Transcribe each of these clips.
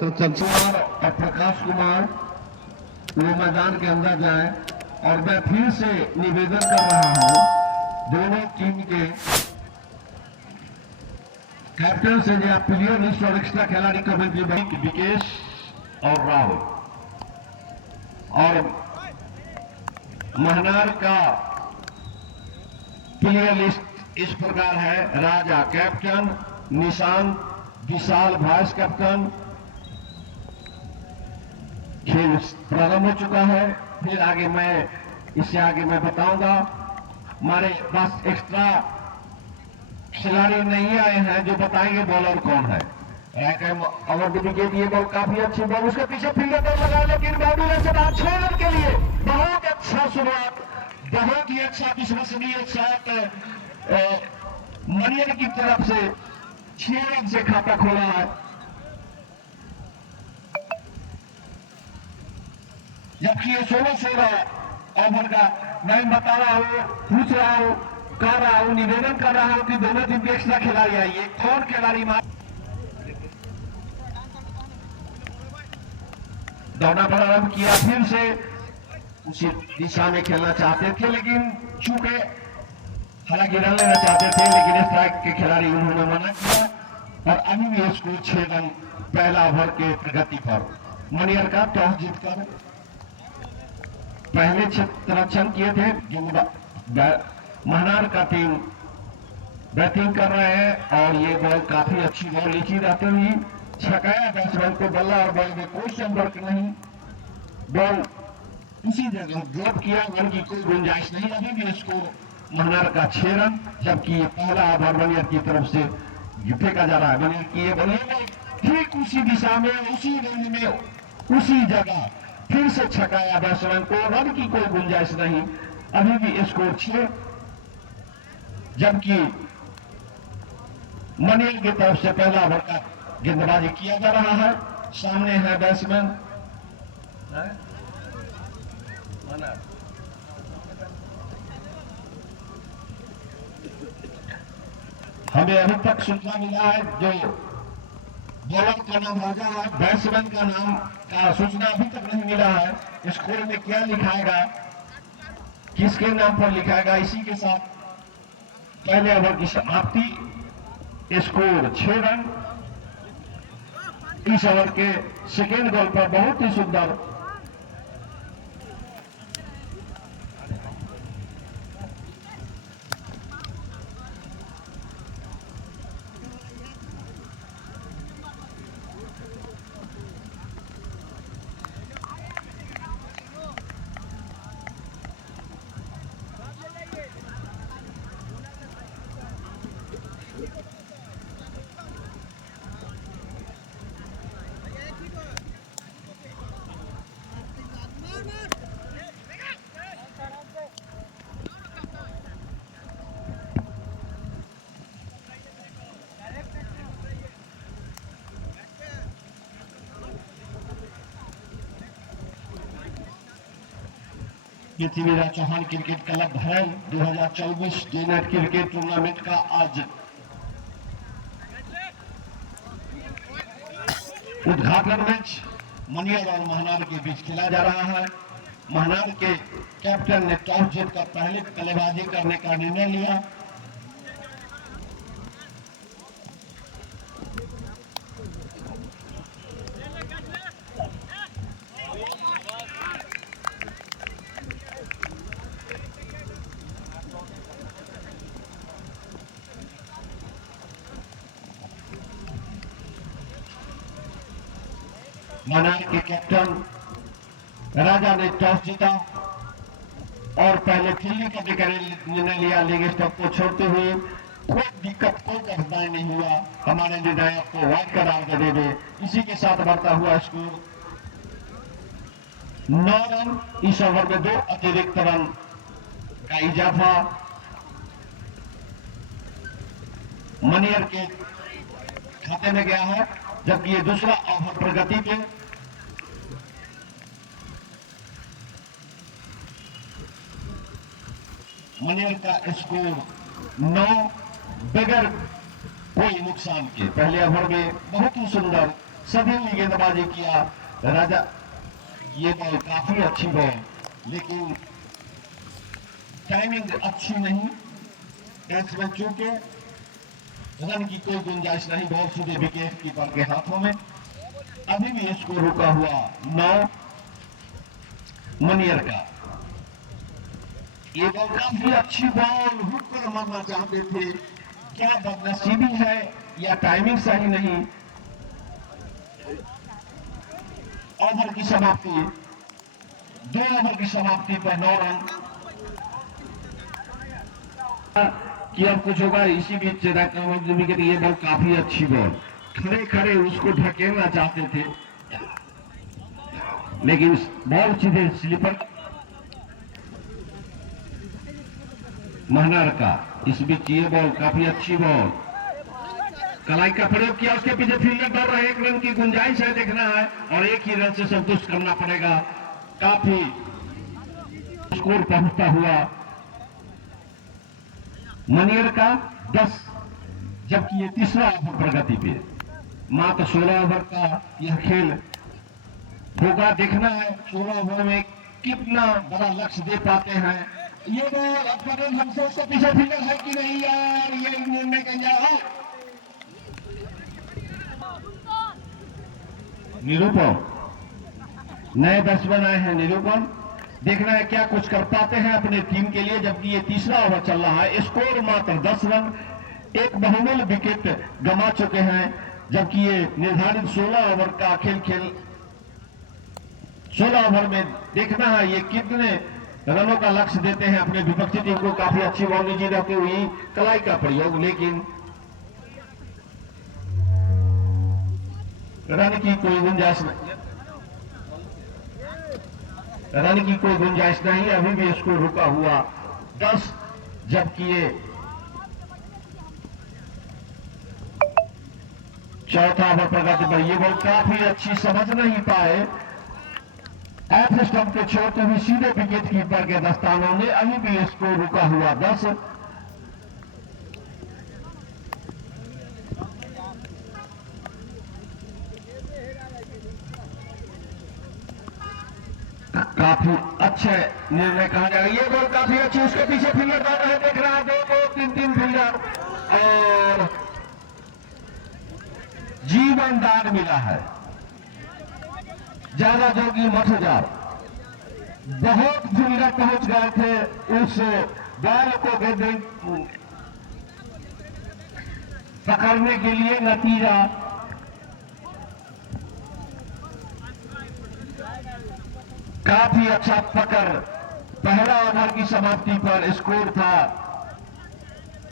तो चंद्रकुमार और प्रकाश कुमार वो मैदान के अंदर जाए। और मैं फिर से निवेदन कर रहा हूं दोनों टीम के कैप्टन से जो प्लेयर लिस्ट और एक्स्ट्रा खिलाड़ी कमेंट्री विकेश और राहुल, और महनार का प्लेयर लिस्ट इस प्रकार है: राजा कैप्टन, निशांत, विशाल वाइस कैप्टन। खेल प्रारंभ हो चुका है। फिर आगे इससे आगे मैं बताऊंगा। हमारे पास एक्स्ट्रा खिलाड़ी नहीं आए हैं जो बताएंगे बॉलर कौन है। ओवर द विकेट, ये बॉल काफी अच्छी बॉल, उसके पीछे फील्डर पर लगा, लेकिन बाउंड्री से बाहर 6 रन के लिए बहुत अच्छा शुरुआत, बहुत ही अच्छा विश्वसनीय शॉट मनियर की तरफ से 6 रन से खाता खोला है। जबकि ये 16 ओवर का मैं बता रहा हूं, पूछ रहा हूं, कर रहा हूं, निवेदन कर रहा हूं कि दोनों टीम के एक्स्ट्रा खिलाड़ी आइए। कौन खिलाड़ी दौड़ना प्रारंभ किया, फिर से उसी दिशा में खेलना चाहते थे, लेकिन चूंकि हालांकि रन लेना चाहते थे, लेकिन स्ट्राइक के खिलाड़ी उन्होंने मना किया। और अभी भी स्कोर 6 रन पहला ओवर के प्रगति पर। मनियर का टॉस जीतकर पहले क्षेत्ररक्षण किए थे। महनार का टीम बैटिंग कर रहे हैं और ये बॉल काफी अच्छी बॉल नीची रहते हुई छकाया बैट्समैन को। बल्ला और बॉल में कोई संपर्क नहीं, बॉल उसी जगह ड्रॉप किया, रन की कोई गुंजाइश नहीं। अभी भी स्कोर महनार का 6 रन, जबकि ये पहला ओवर मनियर की तरफ से फेंका जा रहा है। मनियर की ये बॉल ठीक उसी दिशा में, उसी रेंज में, उसी जगह फिर से छकाया बैट्समैन को, रन की कोई गुंजाइश नहीं। अभी भी स्कोर 6, जबकि मनियर की तरफ से पहला ओवर का गेंदबाजी किया जा रहा है। सामने है बैट्समैन हमें अभी तक सूचना मिला है, जो बॉलर का नाम राजा है, बैट्समैन का नाम का सूचना अभी तक नहीं मिला है। स्कोर में क्या लिखाएगा, किसके नाम पर लिखाएगा, इसी के साथ पहले ओवर की समाप्ति। Score 6 run. इस ओवर के सेकेंड बॉल पर बहुत ही सुंदर पृथ्वीराज चौहान क्रिकेट क्लब भरल 2024 डे नाइट क्रिकेट टूर्नामेंट का आज उद्घाटन मैच मनियर और महनार के बीच खेला जा रहा है। महनार के कैप्टन ने टॉस जीतकर पहले बल्लेबाजी करने का निर्णय लिया। महनार के कैप्टन राजा ने टॉस जीता और पहले फील्डिंग करने का निर्णय लिया। लेग स्टंप को छोड़ते हुए कोई दिक्कत, कोई कठिनाई नहीं हुआ। हमारे निर्णायक को वाइड करार दे दे। इसी के साथ बढ़ता हुआ स्कोर 9 रन। इस ओवर में 2 अतिरिक्त रन का इजाफा मनियर के खाते में गया है, जबकि ये दूसरा ओवर प्रगति पे। मनियर का स्कोर 9 बगैर कोई नुकसान के। पहले ओवर में बहुत ही सुंदर सभी ने गेंदबाजी किया। राजा ये बॉल काफी अच्छी बॉल, लेकिन टाइमिंग अच्छी नहीं। बैट्समैन चूके रन की कोई गुंजाइश नहीं, बॉल सीधे विकेट कीपर के हाथों में। अभी भी इसको रुका हुआ 9 मनियर का। ये बॉल काफी अच्छी बॉल, हुक कर मारना चाहते थे, क्या बदनसीबी है या टाइमिंग सही नहीं। ओवर की समाप्ति, 2 ओवर की समाप्ति पर 9 रन कि अब कुछ होगा। इसी बीच विकेट, ये बॉल काफी अच्छी बॉल, खड़े खड़े उसको ढकेलना चाहते थे, लेकिन बॉल सीधे स्लीपर महनार का। इस बीच ये बॉल काफी अच्छी बॉल, कलाई का प्रयोग किया, उसके पीछे फील्डर दौड़ रहे, 1 रन की गुंजाइश है, देखना है और 1 ही रन से संतुष्ट करना पड़ेगा। काफी स्कोर पहुंचता हुआ मनियर का 10, जबकि ये तीसरा ओवर प्रगति पे। मात्र 16 ओवर का यह खेल होगा, देखना है 16 ओवर में कितना बड़ा लक्ष्य दे पाते हैं। ये बॉल अपने हमसे उसके पीछे फील्डर है कि नहीं यार, ये निर्णय कहीं है। निरूपम, नए बैट्समैन आए हैं निरूपम, देखना है क्या कुछ कर पाते हैं अपने टीम के लिए, जबकि ये तीसरा ओवर चल रहा है। स्कोर मात्र 10 रन, एक बहुमूल्य विकेट गंवा चुके हैं, जबकि ये निर्धारित 16 ओवर का खेल 16 ओवर में देखना है ये कितने रनों का लक्ष्य देते हैं अपने विपक्षी टीम को। काफी अच्छी बॉल निजी रहती हुई, कलाई का प्रयोग, लेकिन रन की कोई गुंजाइश नहीं, रन की कोई गुंजाइश नहीं। अभी भी इसको रुका हुआ 10, जबकि ये चौथा ओवर प्रगति पर। ये बॉल काफी अच्छी, समझ नहीं पाए, ऑफ स्टंप के छोड़ते हुए सीधे विकेट कीपर के दस्तानों में। अभी भी इसको रुका हुआ 10। काफी अच्छे निर्णय कहा जाएगा, ये बॉल काफी अच्छी, उसके पीछे फील्डर दौड़ रहे, देख रहा है 2-2-3-3 फील्डर, और जीवन दान मिला है। ज्यादा जोगी मत हो जाओ, बहुत फील्डर पहुंच गए थे उस बॉल को पकड़ने के लिए। नतीजा काफी अच्छा पकड़, पहला ओवर की समाप्ति पर स्कोर था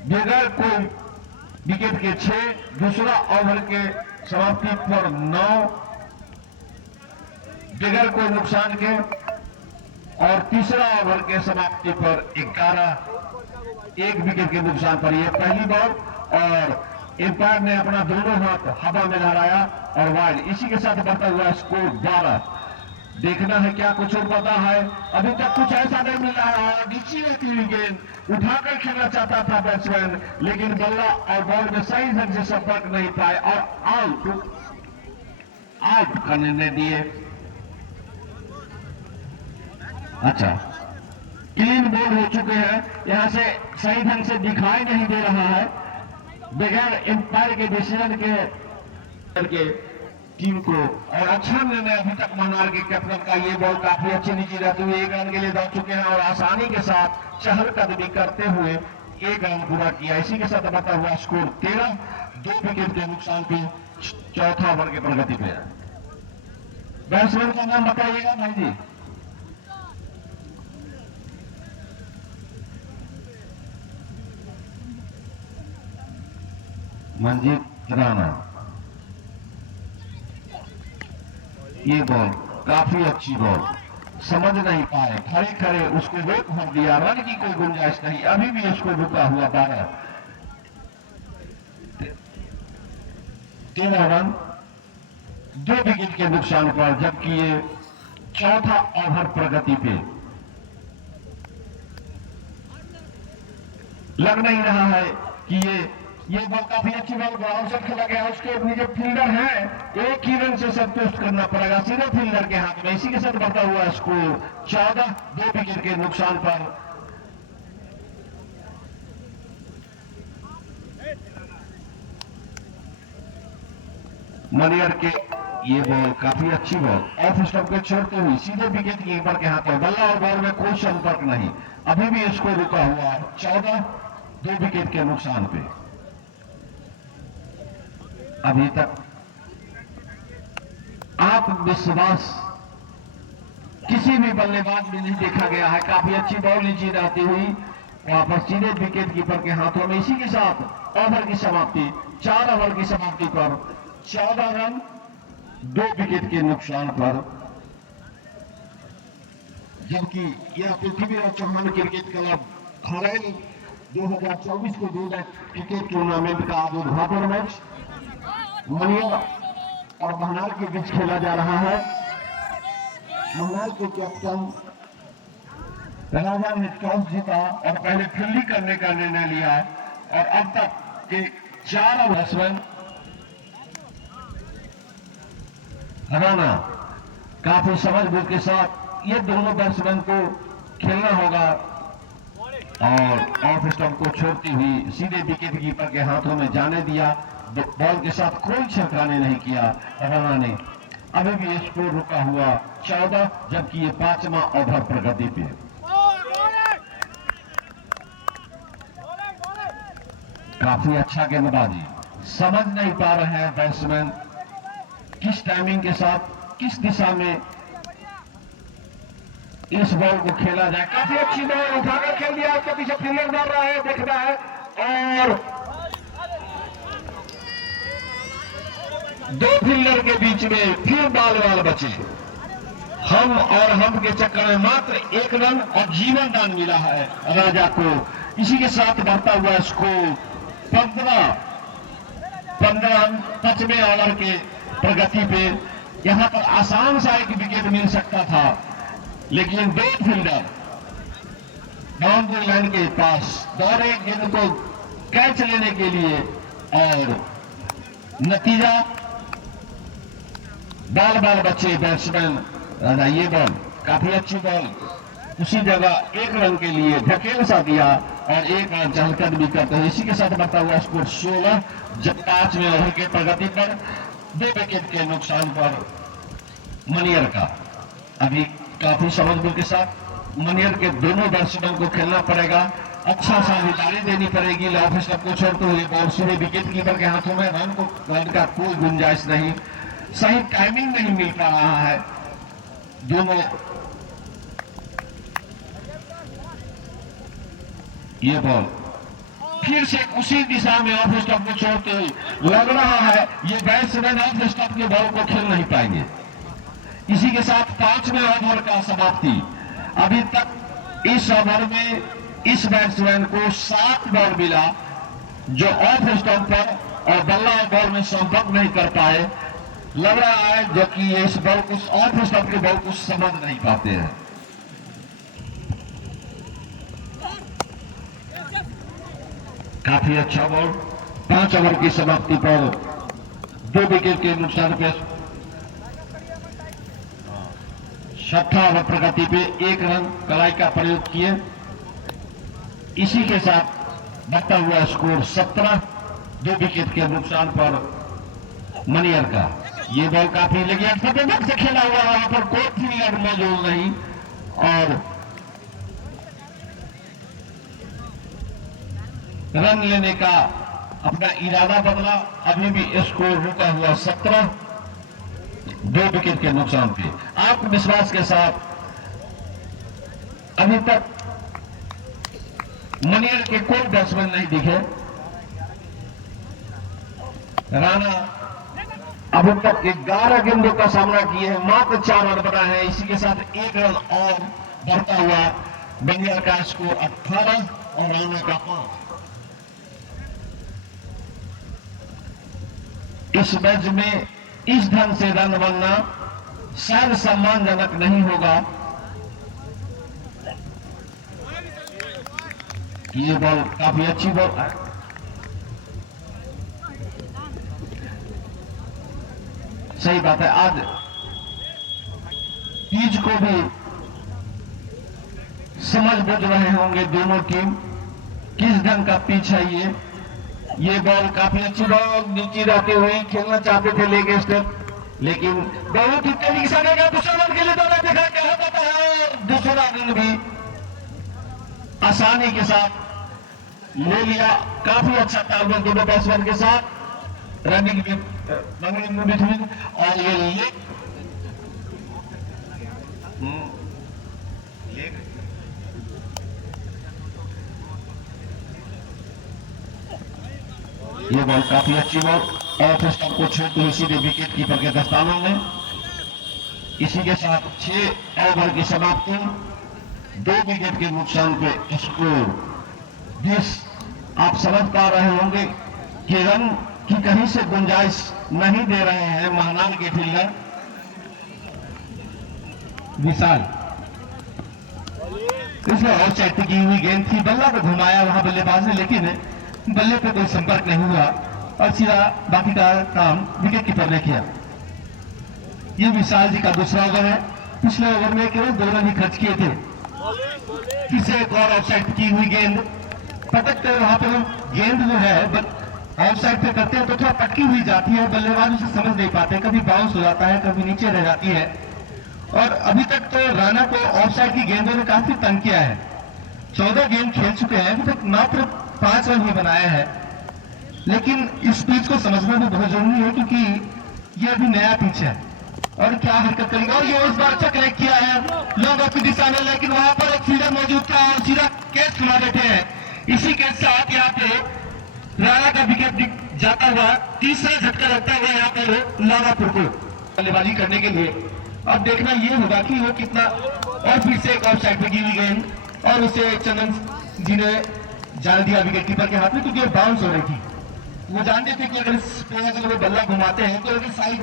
बगैर कोई विकेट के 6, दूसरा ओवर के समाप्ति पर 9 बगैर कोई नुकसान के, और तीसरा ओवर के समाप्ति पर 11 एक विकेट के नुकसान पर। यह पहली बॉल, और एम्पायर ने अपना दोनों हाथ हवा में लहराया और वाइड। इसी के साथ बढ़ता हुआ स्कोर 12। देखना है क्या कुछ और पता है, अभी तक कुछ ऐसा नहीं मिला है। नीचे रहती हुई गेंद उठाकर खेलना चाहता था बैट्समैन, लेकिन बल्ला और बॉल में सही ढंग से संपर्क नहीं पाए और आउट का निर्णय दिए। अच्छा, क्लीन बॉल हो चुके हैं, यहां से सही ढंग से दिखाई नहीं दे रहा है, बगैर एम्पायर के डिसीजन के टीम को। और अच्छा निर्णय अभी तक मनार के कैप्टन का। ये बॉल काफी अच्छी नीचे रहते हुए 1 रन के लिए दौड़ चुके हैं और आसानी के साथ चहलकदमी करते हुए 1 रन पूरा किया। इसी के साथ बढ़ता हुआ स्कोर 13, 2 विकेट के नुकसान पे चौथा ओवर के प्रगति पे। बैट्समैन का नाम बताइएगा भाई जी। मंजीत राणा। ये बॉल काफी अच्छी बॉल, समझ नहीं पाए, खड़े खड़े उसको रोक भर दिया, रन की कोई गुंजाइश नहीं। अभी भी इसको रुका हुआ 12, 13 रन 2 विकेट के नुकसान पर, जबकि ये चौथा ओवर प्रगति पे। लग नहीं रहा है कि ये ये बॉल काफी अच्छी बॉल ग्राउंड से खेला गया। उसके नीचे फील्डर है, एक ही रन से संतुष्ट करना पड़ेगा सीधे फील्डर के हाथ में। इसी के साथ बढ़ता हुआ स्कोर 14, 2 विकेट के नुकसान पर। मनियर के ये बॉल काफी अच्छी बॉल ऑफ स्टंप पे छोड़ते हुए सीधे विकेट कीपर के हाथ में। बल्ला और बॉल में कोई संपर्क नहीं, अभी भी स्कोर रुका हुआ 14, 2 विकेट के नुकसान पे। अभी तक आत्मविश्वास किसी भी बल्लेबाज में नहीं देखा गया है। काफी अच्छी बॉल नीचे आती हुई वापस सीधे विकेट कीपर के हाथों में। इसी के साथ ओवर की समाप्ति, 4 ओवर की समाप्ति पर 14 रन 2 विकेट के नुकसान पर। जबकि यह पृथ्वीराज चौहान क्रिकेट क्लब खरैल 2024 को 2000 क्रिकेट टूर्नामेंट का आज उद्घाटन मैच मनियर और महनार के बीच खेला जा रहा है। महनार के कैप्टन राजा ने टॉस जीता और पहले फील्डिंग करने का निर्णय लिया और अब तक के 4 बैट्समैन राणा काफी समझबूझ के साथ ये दोनों बैट्समैन को खेलना होगा और ऑफ स्टंप को छोड़ती हुई सीधे विकेट कीपर के हाथों में जाने दिया। बॉल के साथ कोई छेड़खानी नहीं किया राणा ने। अभी भी स्कोर रुका हुआ 14, जबकि ये 5वां ओवर प्रगति पे। काफी अच्छा गेंदबाजी, समझ नहीं पा रहे हैं बैट्समैन किस टाइमिंग के साथ किस दिशा में इस बॉल को खेला जाए। काफी अच्छी बॉल उठाकर खेल दिया, उसके पीछे फील्डर मार रहा है, देख रहा है और 2 फील्डर के बीच में फिर बाल बचे। हम और हम के चक्कर में मात्र 1 रन और जीवन दान मिला है राजा को। इसी के साथ बढ़ता हुआ स्कोर 15 5वें ओवर के प्रगति पे। यहां पर आसान सा एक विकेट मिल सकता था, लेकिन 2 फील्डर बाउंड्री लाइन के पास दौड़े गेंद को कैच लेने के लिए और नतीजा बाल बचे बैट्समैन राजा। ये बॉल काफी अच्छी बॉल उसी जगह 1 रन के लिए धकेल सा दिया और 1 रन चहलकद भी करते हैं। इसी के साथ बढ़ता हुआ स्कोर 16, जब 5वें ओवर के प्रगति पर 2 विकेट के नुकसान पर मनियर का। अभी काफी समझबूझ के साथ मनियर के दोनों बैट्समैन को खेलना पड़ेगा। अच्छा सा विदाई देनी पड़ेगी ऑफ स्टंप को छोड़ते हुए। बॉल सीधे विकेट कीपर के हाथों में, रन का कोई गुंजाइश नहीं। सही टाइमिंग नहीं मिल पा रहा है दोनों। ये बॉल फिर से उसी दिशा में ऑफ स्टंप को छोड़ते हुए लग रहा है ये बैट्समैन ऑफ स्टंप के बॉल को खेल नहीं पाएंगे। इसी के साथ 5वें ओवर का समाप्ति। अभी तक इस ओवर में इस बैट्समैन को 7 बॉल मिला जो ऑफ स्टंप पर और बल्ला और बॉल में संपर्क नहीं कर पाए। लग रहा है जो कि ये इस बॉल को ऑफ स्टंप के बॉल को समझ नहीं पाते हैं। काफी अच्छा बॉल 5 ओवर की समाप्ति पर 2 विकेट के नुकसान पे 6वां ओवर प्रगति पे 1 रन कलाई का प्रयोग किए। इसी के साथ बढ़ता हुआ स्कोर 17, 2 विकेट के नुकसान पर मनियर का। ये बॉल काफी लेकिन फतेहगढ़ से खेला हुआ, वहां पर कोई फील्डर मौजूद नहीं और रन लेने का अपना इरादा बदला। अभी भी स्कोर रुका हुआ 17, 2 विकेट के नुकसान पे। आत्मविश्वास के साथ अभी तक मनियर के कोई बैट्समैन नहीं दिखे। राणा अभी तक 11 गेंदों का सामना किए हैं, मात्र 4 रन बनाए हैं। इसी के साथ 1 रन और बढ़ता हुआ बंगाल का स्कोर 18 और राणा का 5। इस मैच में इस ढंग से रन बनना शायद सम्मानजनक नहीं होगा। ये बॉल काफी अच्छी बॉल है। सही बात है। आज पिच को भी समझ बुझ रहे होंगे दोनों टीम किस ढंग का पिच है ये बॉल काफी अच्छी बॉल नीचे रहते हुए खेलना चाहते थे लेग स्टेप, लेकिन बहुत ही तेजी से आगे दूसरा रन के लिए दोनों देखा क्या होता है। दूसरा रन भी आसानी के साथ ले लिया। काफी अच्छा तालमेल दोनों बैट्समैन के साथ रनिंग बिटवीन और ये ये बॉल काफी अच्छी बॉल ऑफ स्टंप को छोड़ते हुए सीधे विकेट कीपर के दस्तानों में। इसी के साथ 6 ओवर की समाप्ति, 2 विकेट के नुकसान पे स्कोर 20। आप समझ पा रहे होंगे कि रन की कहीं से गुंजाइश नहीं दे रहे हैं महानाम के फील्डर विशाल। इसमें और साइड की हुई गेंद थी, बल्ला को घुमाया वहां बल्लेबाज ने, लेकिन बल्ले पे कोई संपर्क नहीं हुआ और सीधा बाकी का काम विकेट कीपर ने किया। ये विशाल जी का दूसरा ओवर है। पिछले ओवर में केवल 2 रन ही खर्च किए थे। फिर से एक और ऑफसाइड की हुई गेंद पटकते वहां पर गेंद जो है ऑफसाइड पे करते हैं तो थोड़ा पटकी हुई जाती है, बल्लेबाज उसे समझ नहीं पाते, कभी बाउंस हो जाता है, कभी नीचे रह जाती है। और अभी तक तो राणा को ऑफसाइड की गेंदों ने काफी तंग किया है। 14 गेंद खेल चुके हैं, अभी तक मात्र 5 रन ही बनाया है। लेकिन इस पिच को समझना भी बहुत जरूरी है क्योंकि ये अभी नया पिच है और क्या हरकत करेगा। और ये इस बार अच्छा कलेक्ट किया है लॉन्ग ऑफ की दिशा में, लेकिन वहां पर एक फील्डर मौजूद था और सीधा कैच खुला बैठे हैं। इसी के साथ यहाँ पे राणा का विकेट जाता हुआ तीसरा झटका लगता हुआ यहाँ पर लावापुर को बल्लेबाजी करने के लिए। अब देखना ये होगा कि वो कितना, और फिर से एक ऑफ साइड पे गिरी गेंद और उसे चंदन जी ने जाने दिया विकेट कीपर के हाथ में क्योंकि वो बाउंस हो रही थी। वो जानते थे कि अगर इस पे अगर वो बल्ला घुमाते हैं तो अगर साइड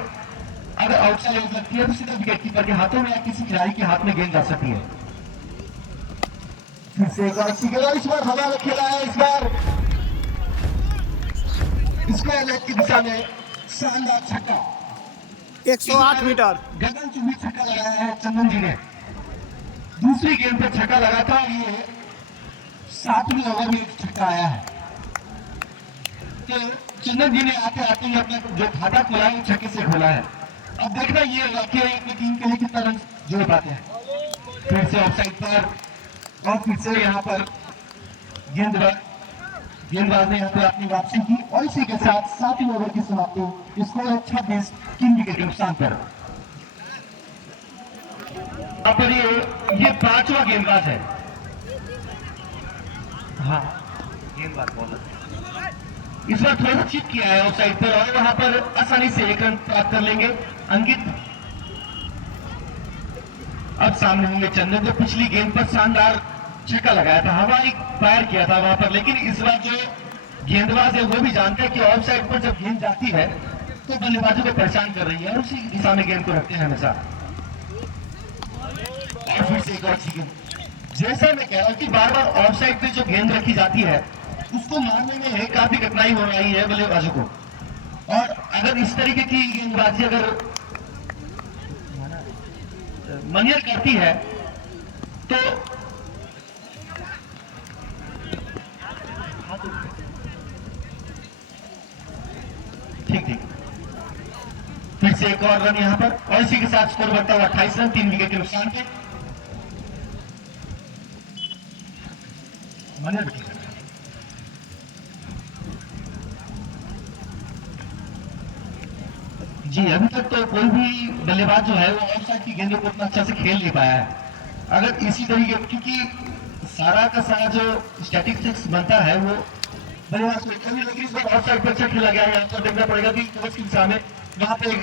अगर आउटसाइड लगती है तो सीधा विकेट कीपर के हाथों में या किसी खिलाड़ी के हाथ में गेंद जा सकती है। फिर से एक बार इस बार हवा में खेला है, इस बार स्क्वायर लेग की दिशा में शानदार छक्का 108 मीटर गगनचुंबी छक्का लगाया है चंदन जी ने। दूसरी गेंद पर छक्का लगा था, ये 7वें ओवर में एक छक्का आया है। तो चंदन जी ने आते आते ही अपना जो खाता खोला है छक्के से खोला है। अब देखना ये होगा कि एक टीम के लिए कितना रन जोड़ पाते हैं। फिर से ऑफसाइड पर और फिर से यहाँ पर गेंदबाज ने यहाँ पर अपनी वापसी की और इसी के साथ 7वें ओवर की समाप्ति, स्कोर है 26, 3 विकेट के नुकसान पर। अब ये 5वां गेंदबाज है। हाँ, गेंदबाज बॉलर इस बार थोड़ा सा चिप किया है ऑफ साइड पर और वहां पर आसानी से 1 रन प्राप्त कर लेंगे अंकित। अब सामने होंगे चंदन जो पिछली गेंद पर शानदार छक्का लगाया था, हवा एक फायर किया था वहां पर, लेकिन इस बार जो गेंदबाज है वो भी जानते हैं कि ऑफ साइड पर जब गेंद जाती है तो बल्लेबाजों को परेशान कर रही है और उसी दिशा में गेंद को रखते हैं हमेशा। और फिर से एक और अच्छी गेंद, जैसा मैं कह रहा हूं कि बार बार ऑफ साइड पे जो गेंद रखी जाती है उसको मारने में काफी कठिनाई हो रही है बल्लेबाजों को। और अगर इस तरीके की गेंदबाजी अगर मनियर करती है तो ठीक फिर से एक और रन यहां पर और इसी के साथ स्कोर बढ़ता हुआ 28 रन, 3 विकेट के नुकसान के। मनियर जी, अभी तक तो कोई भी बल्लेबाज जो है वो ऑफसाइड की गेंदों को उतना अच्छा से खेल नहीं पाया है। अगर इसी तरीके, क्योंकि सारा का सारा जो स्टैटिस्टिक्स बनता है वो बल्लेबाज को कभी, लेकिन इस बार ऑफसाइड पर अच्छा खेला गया है। आपको देखना पड़ेगा कि कवच की दिशा में वहां पर एक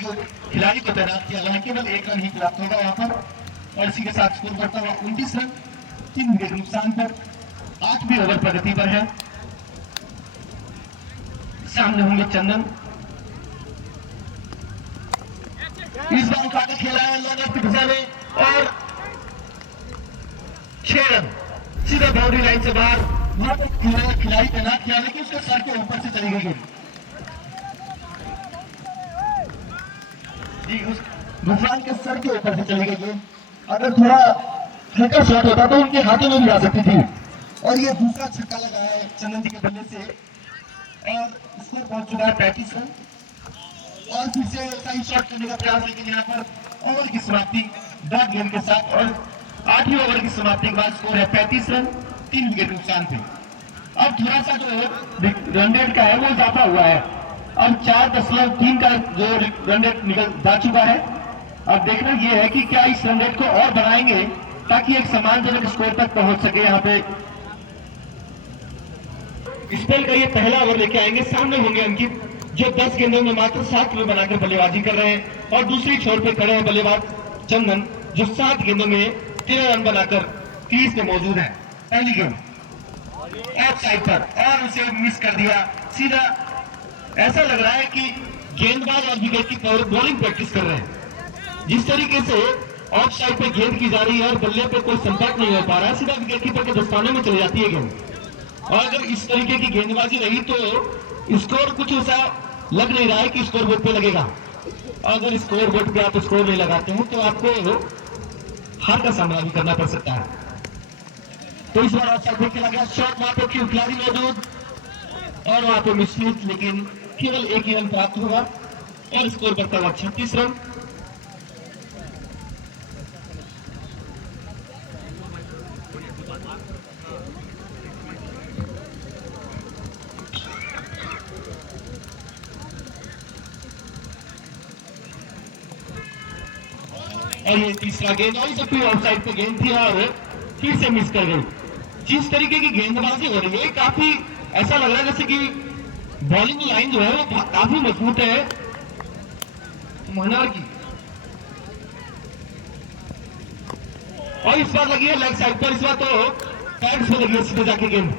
खिलाड़ी को तैनात किया गया है, केवल 1 रन ही प्राप्त होगा वहां पर और इसी के साथ स्कोर बढ़ता हुआ 29 रन, 3 विकेट नुकसान पर। 8वीं ओवर प्रगति पर है। सामने होंगे चंदन, इस बार उठाकर खेला है लॉन्ग की दिशा में और 6 रन सीधा बाउंड्री लाइन से बाहर। वहां पर खिलाड़ी तैनात किया लेकिन उसके सर के ऊपर से चली गई गेंद। जी उस गुफरान के सर के ऊपर से चली गई गेंद। अगर थोड़ा हल्का शॉट होता तो उनके हाथों में भी आ सकती थी। और ये दूसरा छक्का लगा है चंदन जी के बल्ले से और स्कोर पहुंच चुका है 35 रन। और फिर से सही शॉट करने का प्रयास, लेकिन यहाँ पर ओवर की समाप्ति डॉट गेंद के साथ और 8वीं ओवर की समाप्ति के बाद स्कोर है 35 रन 3 विकेट नुकसान पे। अब थोड़ा सा जो रन रेट का है वो इजाफा हुआ है। अब 4.3 का जो रन रेट निकल जा चुका है। अब देखना यह है कि क्या इस रन रेट को और बढ़ाएंगे ताकि एक सम्मानजनक स्कोर तक पहुंच सके। यहाँ पे स्पेल का ये पहला ओवर लेके आएंगे। सामने होंगे अंकित जो 10 गेंदों में मात्र 7 रन बनाकर बल्लेबाजी कर रहे हैं और दूसरी छोर पे खड़े हैं बल्लेबाज चंदन जो 7 गेंदों में 13 रन बनाकर क्रीज पे मौजूद है। पहली गेंद ऑफ साइड पर और उसे मिस कर दिया। सीधा ऐसा लग रहा है कि गेंदबाज और विकेट कीपर बॉलिंग प्रैक्टिस कर रहे हैं। जिस तरीके से ऑफ साइड पर गेंद की जा रही है और बल्ले पे कोई संपर्क नहीं हो पा रहा है, सीधा विकेट कीपर के दस्ताने में चली जाती है गेंद। और अगर इस तरीके की गेंदबाजी रही तो स्कोर कुछ ऐसा लग नहीं रहा है कि स्कोर बोर्ड पे लगेगा। अगर स्कोर बोर्ड पे आप स्कोर नहीं लगाते हैं तो आपको हार का सामना भी करना पड़ सकता है। तो इस बार ऑफसाइड पे खेला गया शॉट, वहां पे खिलाड़ी मौजूद और वहां पे मिसफील्ड, लेकिन केवल एक ही रन प्राप्त होगा और स्कोर बढ़ता हुआ 36 रन। और ये तीसरा गेंद और इसे फिर ऑफसाइड पे गेंद थी और फिर से मिस कर गई। जिस तरीके की गेंदबाजी हो रही है काफी ऐसा लग रहा है जैसे कि बॉलिंग लाइन जो है वो काफी मजबूत है मनार की। और इस बार लगी है लेग साइड पर, इस बार तो पैड से लगी है सीधे जाके गेंद,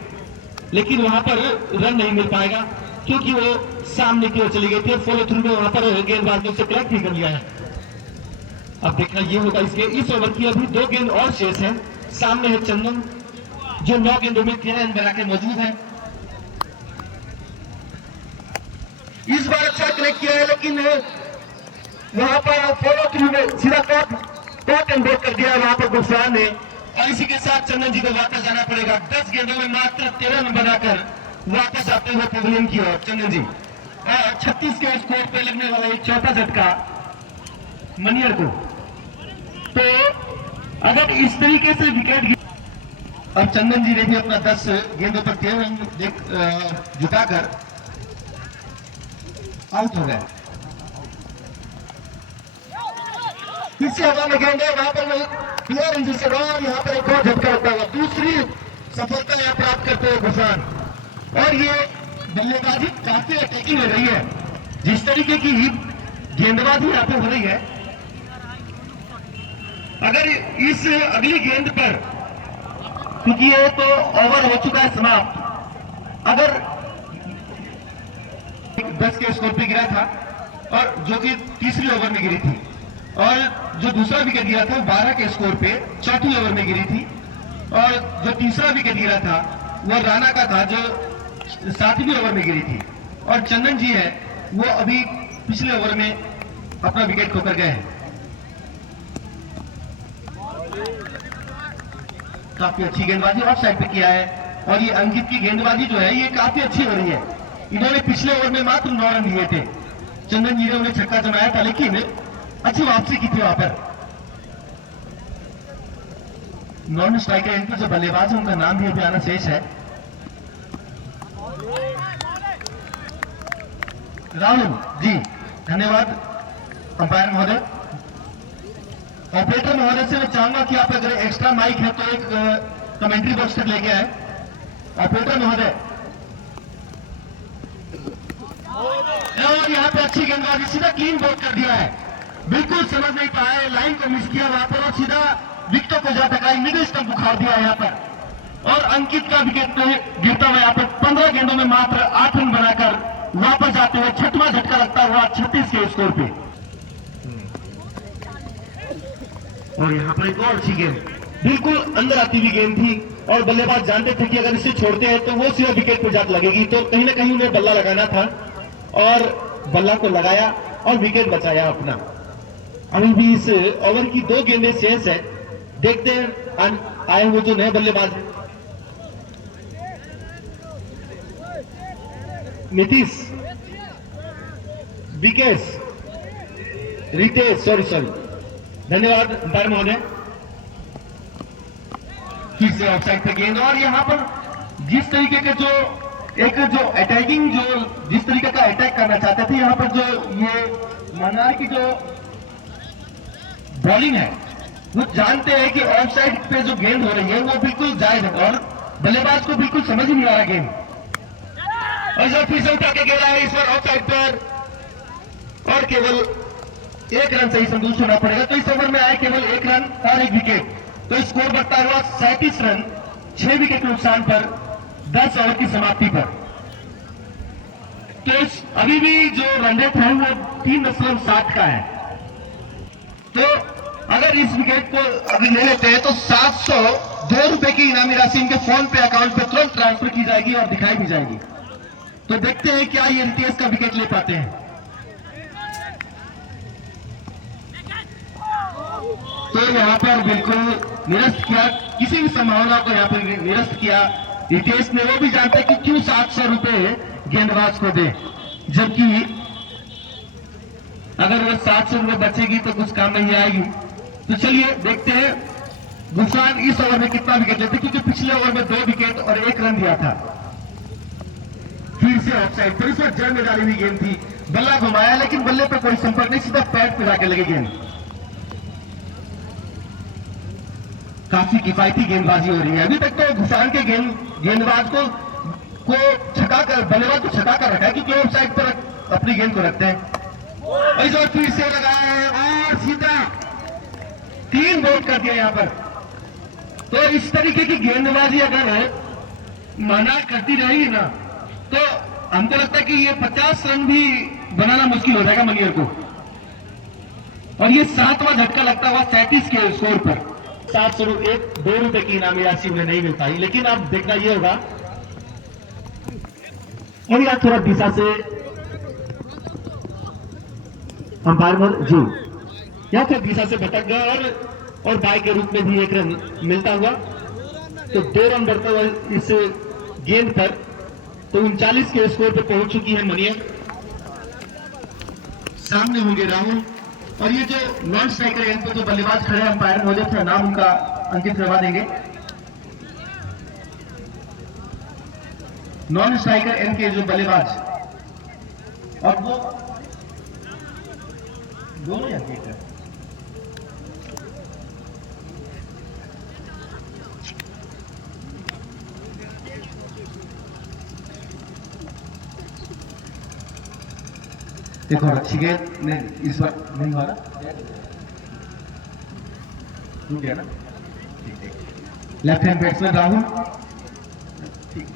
लेकिन वहां पर रन नहीं मिल पाएगा क्योंकि वो सामने की ओर चली गई थी। फॉलो थ्रू में वहां पर गेंदबाज ने उसे कलेक्ट भी कर लिया है। अब देखना ये होगा इस ओवर की अभी 2 गेंद और शेष है। सामने है चंदन जो 9 गेंदों में 13 रन बना के मौजूद है। इस बार अच्छा कलेक्ट किया है लेकिन वहां पर फॉलो थ्रू में सीधा कॉट एंड बैक कर दिया वहां पर गुफरान ने। और इसी के साथ चंदन जी को वापस जाना पड़ेगा। 10 गेंदों में मात्र 13 रन बनाकर वापस आते हुए पवेलियन की ओर चंदन जी। और 36 के स्कोर पे लगने वाला एक चौथा झटका मनियर को। तो अगर इस तरीके से विकेट अब चंदन जी ने भी अपना 10 गेंदों पर 13 रन जुटाकर आउट हो गए। फिर से हवा में गेंद है, वहां पर क्लियर इंजन से और यहाँ पर एक और झटका होता हुआ दूसरी सफलता यहाँ प्राप्त करते हुए गुफरान। और ये बल्लेबाजी काफी अटैकिंग हो रही है। जिस तरीके की गेंदबाजी यहाँ पे हो रही है, अगर इस अगली गेंद पर, क्योंकि ये तो ओवर हो चुका है समाप्त, अगर 10 के स्कोर पे गिरा था और जो कि तीसरी ओवर में गिरी थी, और जो दूसरा विकेट गिरा था 12 के स्कोर पे चौथी ओवर में गिरी थी, और जो तीसरा विकेट गिरा था वो राणा का था जो 7वीं ओवर में गिरी थी, और चंदन जी है वो अभी पिछले ओवर में अपना विकेट खोकर गए हैं। काफी अच्छी गेंदबाजी ऑफ साइड पे किया है और ये अंकित की गेंदबाजी जो है ये काफी अच्छी हो रही है। इन्होंने पिछले ओवर में मात्र 9 रन लिए थे, चंदन जी ने उन्हें छक्का जमाया था, लेकिन अच्छी वापसी की थी वहां पर। नॉन स्ट्राइकर एंड पर जो बल्लेबाज है उनका नाम भी अभी आना शेष है। राहुल जी धन्यवाद अंपायर महोदय। ऑपरेटर महोदय से मैं चाहूंगा कि आप अगर एक्स्ट्रा माइक है तो एक कमेंट्री बॉक्स तक लेके आए। ऑपरेटर महोदय, और यहाँ पे अच्छी गेंदबाजी, सीधा क्लीन बॉल कर दिया है, बिल्कुल समझ नहीं पाए, लाइन को मिस किया वहां पर और सीधा विकेटों को जा टकराई, मिडिल स्टंप उखाड़ दिया यहाँ पर। और अंकित का विकेट पे गिरता हुआ यहाँ पर 15 गेंदों में मात्र 8 रन बनाकर वापस आते हुए 6वां झटका लगता हुआ 36 के स्कोर पे। और यहाँ पर एक और अच्छी गेंद, बिल्कुल अंदर आती हुई गेंद थी और बल्लेबाज जानते थे कि अगर इसे छोड़ते हैं तो वो सीधा विकेट पर जाकर लगेगी, तो कहीं ना कहीं उन्हें बल्ला लगाना था और बल्ला को लगाया और विकेट बचाया अपना। अभी भी इस ओवर की 2 गेंदें शेष है। देखते हैं आए हुए जो नए बल्लेबाज नीतीश, विकेश, रितेश, सॉरी धन्यवाद अंपायर महोदय। फिर से ऑफसाइड पे गेंद, और यहाँ पर जिस तरीके के जो अटैकिंग जिस तरीके का अटैक करना चाहते थे, यहाँ पर जो ये मनार की जो बॉलिंग है, वो जानते हैं कि ऑफसाइड पे जो गेंद हो रही है वो बिल्कुल जायज है, और बल्लेबाज को बिल्कुल समझ ही नहीं आ रहा गेंद। और जब फिर से उठा के खेला है इस बार ऑफसाइड पर, और केवल 1 रन से ही संतुष्ट होना पड़ेगा। तो इस ओवर में आए केवल 1 रन और 1 विकेट, तो स्कोर बढ़ता हुआ 37 रन 6 विकेट के नुकसान पर 10 ओवर की समाप्ति पर। तो अभी भी जो रन रेट है वो 3.7 का है। तो अगर इस विकेट को अभी ले लेते हैं तो 702 रुपए की इनामी राशि इनके फोन पे अकाउंट पे तुरंत ट्रांसफर की जाएगी और दिखाई भी जाएगी। तो देखते हैं क्या ये रितेश का विकेट ले पाते हैं। तो यहाँ पर बिल्कुल निरस्त किया, किसी भी संभावना को यहाँ पर निरस्त किया रितेश ने। वो भी जानते हैं कि क्यों 700 रुपए गेंदबाज को दे, जबकि अगर वो 700 रुपए बचेगी तो कुछ काम नहीं आएगी। तो चलिए देखते हैं गुफरान इस ओवर में कितना विकेट लेते, क्योंकि पिछले ओवर में 2 विकेट और 1 रन दिया था। फिर से ऑफसाइड पर, इस बार जड़ में डाली हुई गेंद थी, बल्ला घुमाया लेकिन बल्ले पर कोई संपर्क नहीं, सीधा पैड पे जाके लगी गेंद। काफी किफायती गेंदबाजी हो रही है अभी तक। तो गुफरान के गेंदबाज को छकाकर, बल्लेबाज को छकाकर रखा है, क्योंकि ऑफसाइड पर अपनी गेंद को रखते हैं। और इस बार फिर से लगाया है और सीधा 3 बोल्ड कर दिया यहाँ पर। तो इस तरीके की गेंदबाजी अगर मना करती रहेगी ना, तो हमको लगता है कि ये 50 रन भी बनाना मुश्किल हो जाएगा मनियर को। और ये 7वां झटका लगता हुआ 37 के स्कोर पर। 702 रुपए की इनामी राशि उन्हें नहीं मिल पाई, लेकिन अब देखना यह होगा, और यहाँ थोड़ा दिशा से अंपायर जी यहाँ फिर दिशा से भटक गया और बाई के रूप में भी 1 रन मिलता हुआ। तो 2 रन बढ़ता हुआ इस गेंद पर, तो 39 के स्कोर पर पहुंच चुकी है मनियर। सामने होंगे राहुल, और ये जो नॉन स्ट्राइकर एंड पे जो बल्लेबाज खड़े हैं, अंपायर महोदय थे, नाम उनका अंकित करवा देंगे। नॉन स्ट्राइकर एंड के जो बल्लेबाज, और वो दोनों या एक है। देखो अच्छी गेंद नहीं, इस बार नहीं हुआ ना, टूट गया ना। लेफ्ट हैंड बैट्समैन राहुल, ठीक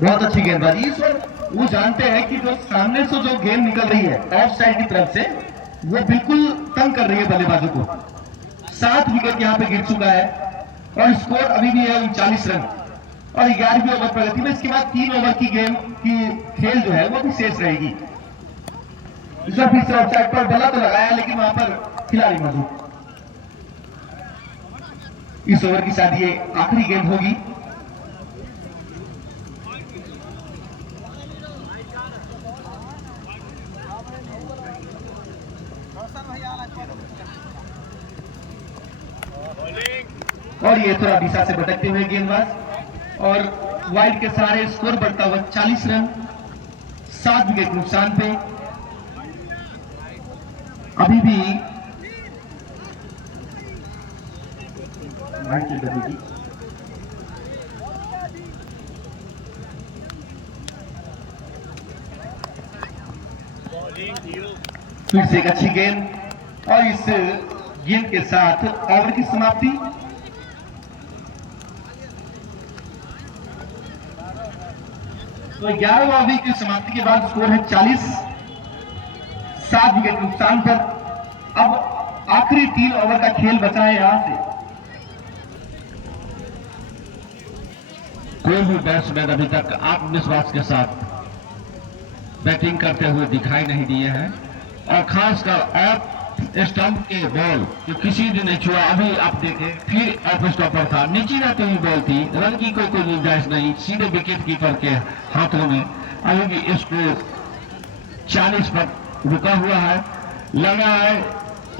बहुत अच्छी गेंदबाजी। इस बार वो जानते हैं कि जो सामने से जो गेंद निकल रही है ऑफ साइड की तरफ से, वो बिल्कुल तंग कर रही है बल्लेबाजों को। 7 विकेट यहाँ पे गिर चुका है, और स्कोर अभी भी है 39 रन, और 11वीं ओवर प्रगति में। इसके बाद 3 ओवर की गेम की खेल जो है वो भी शेष रहेगी। इस बार फिर से ऑफ साइड पर बल्ला तो लगाया, लेकिन वहां पर खिलाड़ी मौजूद। इस ओवर की शायद ये आखिरी गेंद होगी। और ये थोड़ा दिशा से भटकते हुए गेंदबाज, और वाइड के सहारे स्कोर बढ़ता हुआ 40 रन 7 विकेट नुकसान पे। अभी भी वाइड की गति, फिर से एक अच्छी गेंद, और इस गेंद के साथ ओवर की समाप्ति। तो 11वें ओवर की समाप्ति के बाद स्कोर है 40, 7 विकेट नुकसान पर। अब आखिरी 3 ओवर का खेल बचा है। यहां से कोई भी बैट्समैन अभी तक आत्मविश्वास के साथ बैटिंग करते हुए दिखाई नहीं दिए हैं। और खासकर आप स्टंप के बॉल जो किसी ने नहीं छुआ, अभी आप देखें फिर ऑफ स्टॉपर था, नीचे रहती हुई बॉल थी, रन की कोई गुंजाइश नहीं, सीधे विकेट कीपर के हाथों में। अभी भी स्कोर 40 पर रुका हुआ है। लग रहा है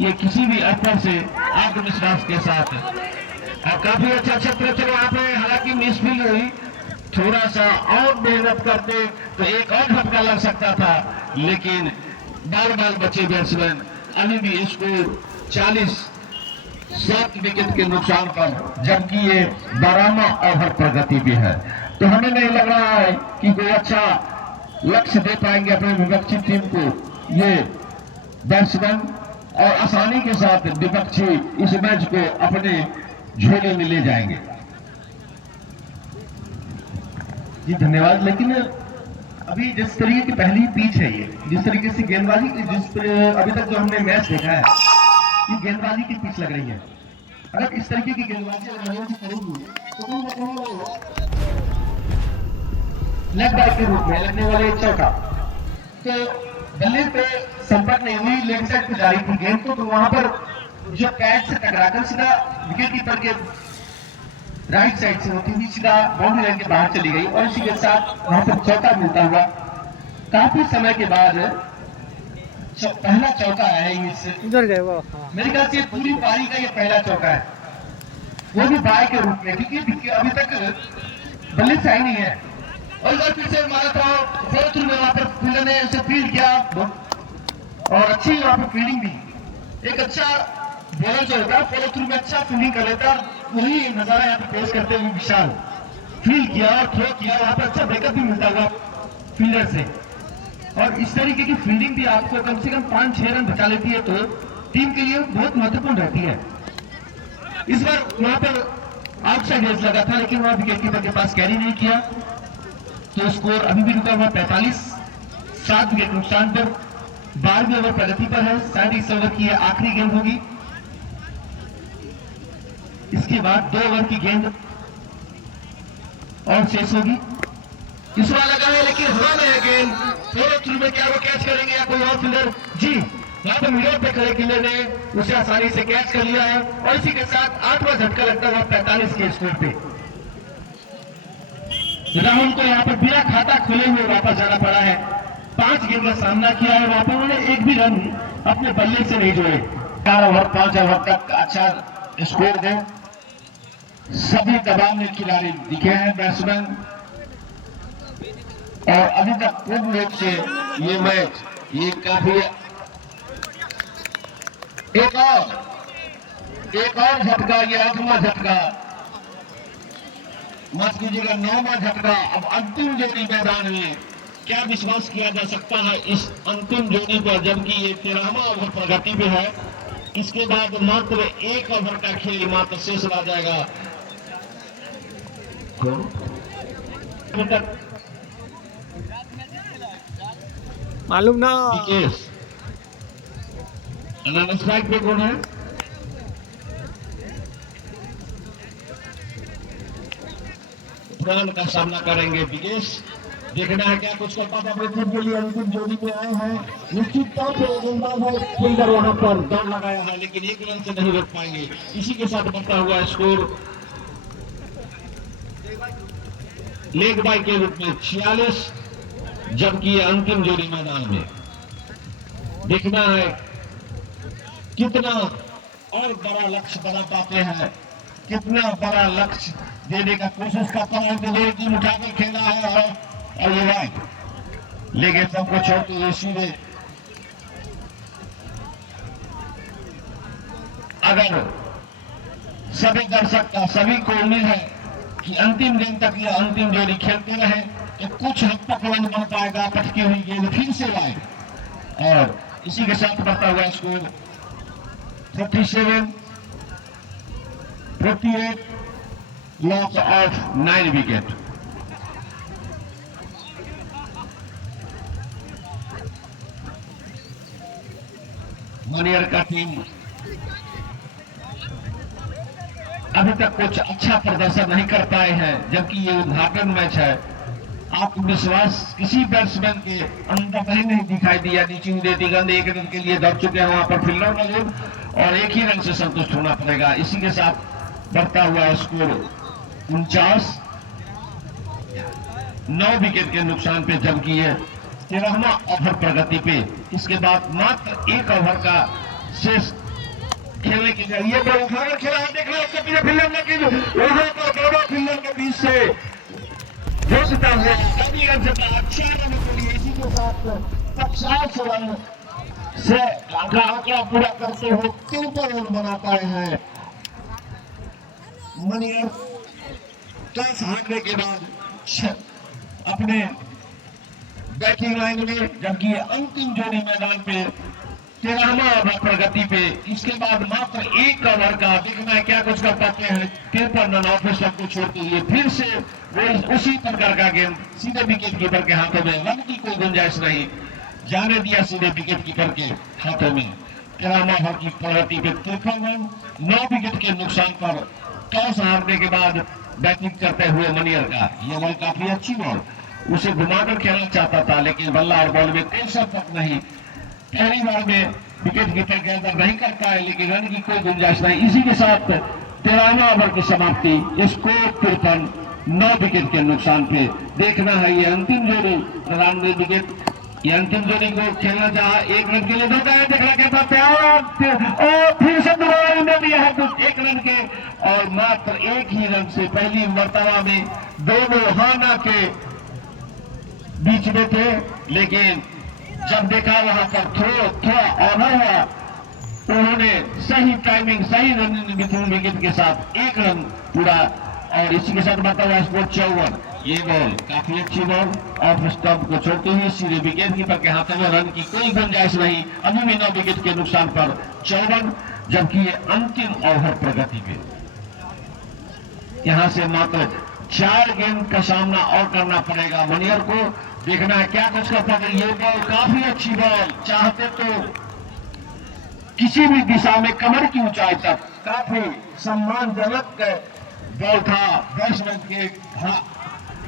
ये किसी भी स्तर से आत्मविश्वास के साथ और काफी अच्छा क्षेत्र चलो वहां पे, हालांकि मिसफील्ड हुई, थोड़ा सा और मेहनत करते तो एक और झटका लग सकता था, लेकिन बार बार बचे बैट्समैन। अभी भी स्कोर 40, 7 विकेट के नुकसान पर, जबकि ये 12वां ओवर प्रगति भी है। तो हमें नहीं लग रहा है कि कोई अच्छा लक्ष्य दे पाएंगे अपने विपक्षी टीम को ये बैट्समैन, और आसानी के साथ विपक्षी इस मैच को अपने झोले में ले जाएंगे। जी धन्यवाद। लेकिन अभी जिस तरीके की पहली पिच है, ये जिस तरीके से गेंदबाजी की, अभी तक जो हमने मैच देखा है, ये गेंदबाजी की पिच लग रही है। अगर इस तरीके की गेंदबाजी करेंगे तो लेग बाइक के रूप में लगने वाले चौका, तो बल्ले पे संपर्क नहीं हुई, लेग साइड पे जा रही थी गेंद, तो वहां पर जो कैच से टकराकर सीधा विकेट कीपर के राइट साइड से होती हुई सीधा बाउंड्री लाइन के बाहर चली गई, और इसी के साथ वहां पर चौका मिलता हुआ काफी समय के बाद पहला चौका है इस उधर गए वो। मेरे ख्याल से पूरी पारी का ये पहला चौका है, वो भी बाय के रूप में, क्योंकि अभी तक बल्ले से आई नहीं है। और इधर फिर से मारा था फॉलो थ्रू में, वहां पर फील्डर ने उसे फील्ड किया और अच्छी वहां पर फील्डिंग भी। एक अच्छा बॉलर जो होता है फॉलो थ्रू में अच्छा फील्डिंग कर लेता, वही नजारा यहाँ पे पेश करते हुए विशाल फील्ड किया और थ्रो किया, वहां पर अच्छा बैकअप भी मिलता हुआ फील्डर से। और इस तरीके की फील्डिंग भी आपको कम से कम 5-6 रन बचा लेती है, तो टीम के लिए बहुत महत्वपूर्ण रहती है। इस बार वहां पर आउटसाइड एज लगा था, लेकिन वहां विकेट कीपर के पास कैरी नहीं किया, तो स्कोर अभी भी रुका हुआ 45, 7 विकेट नुकसान पर। 12वें ओवर प्रगति पर है, शायद इस ओवर की आखिरी गेंद होगी, इसके बाद 2 ओवर की गेंद और शेष होगी। इस बार लगा है लेकिन हवा में है गेंद, फॉलो थ्रू में क्या वो कैच करेंगे या कोई और फील्डर? जी वहां पर मिडल पे खड़े किले ने उसे आसानी से कैच कर लिया है, और इसी के साथ 8वां झटका लगता हुआ 45 के स्कोर पे राहुल को यहाँ पर बिना खाता खुले हुए वापस जाना पड़ा है। 5 गेंद का सामना किया है, वहां पर उन्होंने एक भी रन अपने बल्ले से नहीं जोड़े। 4 ओवर 5 ओवर तक अच्छा स्कोर दे, सभी दबाव में खिलाड़ी दिखे हैं बैट्समैन, और अभी तक पूर्ण रूप से ये मैच ये काफी। एक और झटका, ये 8वां झटका, मत कीजिएगा 9वां झटका। अब अंतिम जोड़ी मैदान में, क्या विश्वास किया जा सकता है इस अंतिम जोड़ी पर, जबकि ये 13वां ओवर प्रगति में है। इसके बाद मात्र 1 ओवर का खेल मात्र शेष रह जाएगा। मालूम ना स्ट्राइक पे कौन है? का सामना करेंगे विकेश। देखना है क्या कुछ कर पाता अपने टीम के लिए। अंतिम जोड़ी में आए हैं, निश्चित तौर पर फील्डर वहां पर दौड़ लगाया है, लेकिन 1 रन से नहीं रोक पाएंगे। इसी के साथ बढ़ता हुआ स्कोर लेग बाई के रूप में 46, जबकि ये अंतिम जोड़ी मैदान में। देखना है कितना और बड़ा लक्ष्य बना पाते हैं, कितना बड़ा लक्ष्य देने का कोशिश करता है। तो टीम उठा के खेला है और ये राइट, लेकिन सबको छोड़ते हुए सीधे अगर सभी दर्शक का, सभी को उम्मीद है कि अंतिम दिन तक ये अंतिम जोड़ी खेलते रहे, तो कुछ हद तक रन बन पाएगा। पटकी हुई गेंद फिर से लाए, और इसी के साथ बढ़ता हुआ score 47, 48, loss of 9 wicket. Maniyar का टीम अभी तक कुछ अच्छा प्रदर्शन नहीं कर पाए हैं, जबकि ये उद्घाटन मैच है। आत्मविश्वास किसी बैट्समैन के अंदर कहीं नहीं दिखाई दिया। नीचे देती गेंद 1 रन के लिए दौड़ चुके हैं वहां पर फील्डर मौजूद और 1 ही रन से संतुष्ट होना पड़ेगा। इसी के साथ बढ़ता हुआ स्कोर 49, 9 विकेट के नुकसान पे, जबकि ये 13वां ओवर प्रगति पे। इसके बाद मात्र 1 ओवर का शेष खेलने के लिए ये बॉल उठाकर खेला है। देख रहे हो फील्डर ने की वहां पर दोनों फील्डर के बीच से घोषित हुआ 4 रन के लिए। इसी के साथ 50 रन से आंकड़ा पूरा करते हुए 53 रन बना पाए हैं मनियर। टॉस हारने के बाद अपने बैटिंग लाइन में, जबकि अंतिम जोड़ी मैदान पे 13वां ओवर प्रगति पे। इसके बाद मात्र 1 ओवर का देखना है क्या कुछ कर पाते हैं। 53 रन ऑफिसर को छोड़ते हुए फिर से वो उसी प्रकार का गेंद सीधे विकेट कीपर के हाथों में। रन की कोई गुंजाइश नहीं, जाने दिया सीधे विकेट कीपर के हाथों में। 13वां ओवर की प्रगति पे 53 रन, 9 विकेट के नुकसान पर टॉस हारने के बाद बैटिंग करते हुए मनियर का यह बॉल काफी अच्छी बॉल, उसे घुमाकर खेलना चाहता था लेकिन बल्ला और बॉल में कोई संपर्क नहीं। पहली बार में विकेट कीपर के अंदर नहीं कर पाए, लेकिन रन की कोई गुंजाइश नहीं। इसी के साथ 13वां ओवर की समाप्ति, स्कोर 53, 9 विकेट के नुकसान पे। देखना है ये अंतिम जोड़ी 93 विकेट, ये अंतिम जोड़ी को खेलना चाहा 1 रन के लिए धोखा है। देखना क्या था प्यार और फिर से दोबारा इन्हें दिया है कुछ 1 रन के और मात्र 1 ही रन से पहली मर्तबा में दोनों हाना के बीच में थे। लेकिन जब देखा वहां पर थोड़ा ऑर्डर हुआ, उन्होंने सही टाइमिंग, सही रन विकेट के साथ 1 रन पूरा और इसी के साथ बढ़ता हुआ स्कोर 54। ये बॉल काफी अच्छी बॉल ऑफ स्टंप को छोड़ते हुए सीधे विकेट कीपर के हाथों में, रन की कोई गुंजाइश नहीं। अभी भी 9 विकेट के नुकसान पर 54, जबकि ये अंतिम ओवर प्रगति पे। यहां से मात्र 4 गेंद का सामना और करना पड़ेगा मनियर को। देखना है क्या कुछ करता है। ये बॉल काफी अच्छी बॉल, चाहते तो किसी भी दिशा में कमर की ऊंचाई तक काफी सम्मानजनक बॉल था बैट्समैन के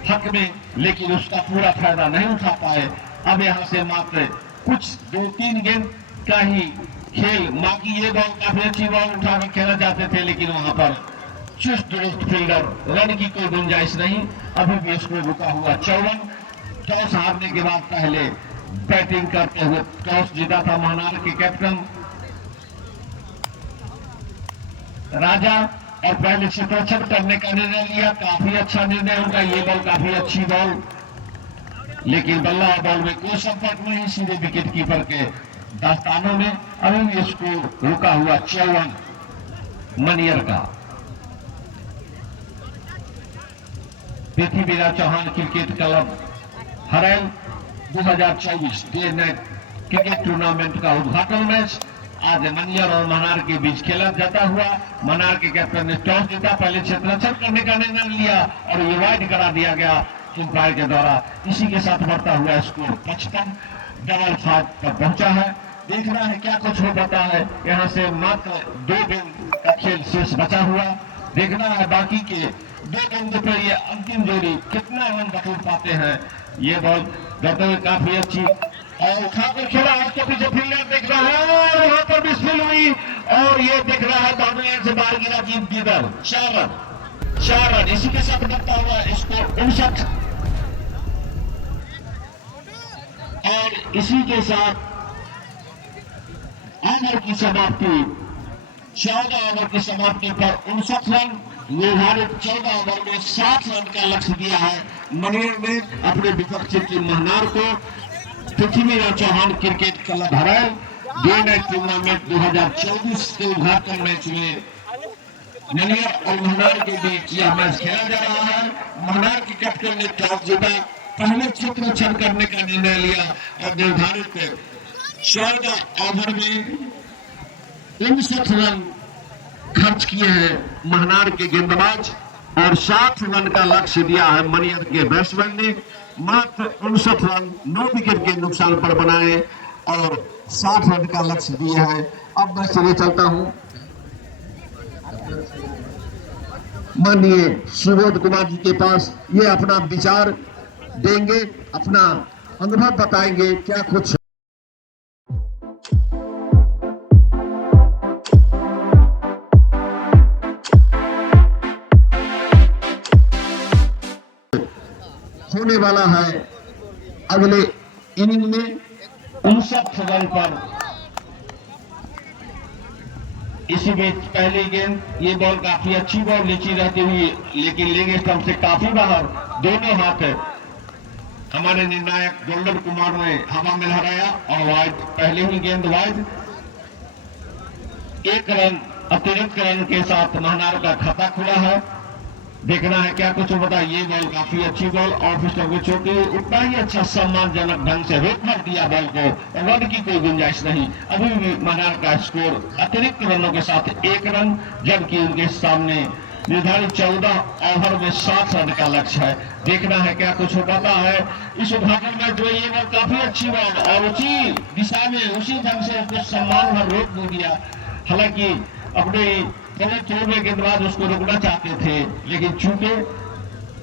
हक में, लेकिन उसका पूरा फायदा नहीं उठा पाए। अब यहां से मात्र कुछ 2-3 गेंद का ही खेल, बाकी ये बॉल काफी अच्छी बॉल उठाकर खेलना चाहते थे, लेकिन वहां पर चुस्त दुरुस्त फील्डर, रन की कोई गुंजाइश नहीं। अभी भी स्कोर रुका हुआ 54। टॉस हारने के बाद पहले बैटिंग करते हुए टॉस जीता था महानार के कैप्टन राजा और पहले क्षेत्ररक्षण करने का निर्णय लिया। काफी अच्छा निर्णय उनका, ये बॉल काफी अच्छी बॉल, लेकिन बल्ला और बॉल में कोई संपर्क नहीं, सीधे विकेट कीपर के दास्तानों में। अभी भी स्कोर रुका हुआ 54 मनियर का। Prithviraj Chauhan cricket club Harail 2024 day night cricket tournament का उद्घाटन मैच आज मनियर और मनार के बीच खेला जाता हुआ। मनार के कैप्टन ने टॉस जीता, पहले क्षेत्ररक्षण करने का निर्णय लिया और ये वाइड करा दिया गया अंपायर के द्वारा। इसी के साथ बढ़ता हुआ स्कोर 55 डबल 5 पर पहुंचा है। देखना है क्या कुछ हो पाता है। यहाँ से मात्र 2 गेंद का खेल शेष बचा हुआ, देखना है बाकी के 2 गेंदों पर ये अंतिम जोड़ी कितना रन बटोर पाते हैं। ये बॉल करते हुए काफी अच्छी और उठाकर खेला, आपके पीछे फील्डर देख रहा है और वहां पर भी स्पिन हुई और ये देख रहा है बाउंड्री से बाहर गिरा जीत गिदर 4 रन। इसी के साथ बढ़ता हुआ स्कोर 59 और इसी के साथ ओवर की समाप्ति 14 ओवर की समाप्ति पर 59 रन। निर्धारित 14 ओवर में 60 रन का लक्ष्य दिया है मनियर ने अपने विपक्षी टीम महानार को। Prithviraj Chauhan cricket club Harail day night tournament 2024 के उद्घाटन मैच में मनियर और महानार के बीच यह मैच खेला जा रहा है। महानार के कैप्टन ने टॉस जीता, पहले क्षेत्ररक्षण करने का निर्णय लिया और निर्धारित 14 ओवर में 59 रन खर्च किए हैं महानार के गेंदबाज और 60 रन का लक्ष्य दिया है मनियर के बैट्समैन ने। मात्र 59 रन 9 विकेट के नुकसान पर बनाए और 60 रन का लक्ष्य दिया है। अब मैं चले चलता हूं माननीय सुबोध कुमार जी के पास, ये अपना विचार देंगे, अपना अनुभव बताएंगे क्या कुछ होने वाला है अगले इनिंग में। 59 रन पर इसी बीच पहली गेंद, ये बॉल काफी अच्छी बॉल नीची रहती हुई, लेकिन लेंगे स्टंप से काफी बाहर, दोनों हाथ हमारे निर्णायक गोल्डन कुमार ने हवा में लहराया और वाइड, पहले ही गेंद वाइड। 1 रन अतिरिक्त रन के साथ महनार का खाता खुला है। देखना है क्या कुछ होता है। ये बॉल काफी अच्छी बॉल, ऑफिसर को चोटी उतना ही अच्छा सम्मानजनक ढंग से रोक मार दिया बॉल को, रन की कोई गुंजाइश नहीं। अभी भी मनार का स्कोर अतिरिक्त रनों के साथ 1 रन, जबकि उनके सामने निर्धारित 14 ओवर में 7 रन का लक्ष्य है। देखना है क्या कुछ हो पाता है इस उद्घाटन में। जो ये बॉल काफी अच्छी बॉल और उसी दिशा में उसी ढंग से उसको सम्मान भर रोक दिया। हालांकि अपने पहले थ्रो में गेंदबाज उसको रोकना चाहते थे, लेकिन चूंकि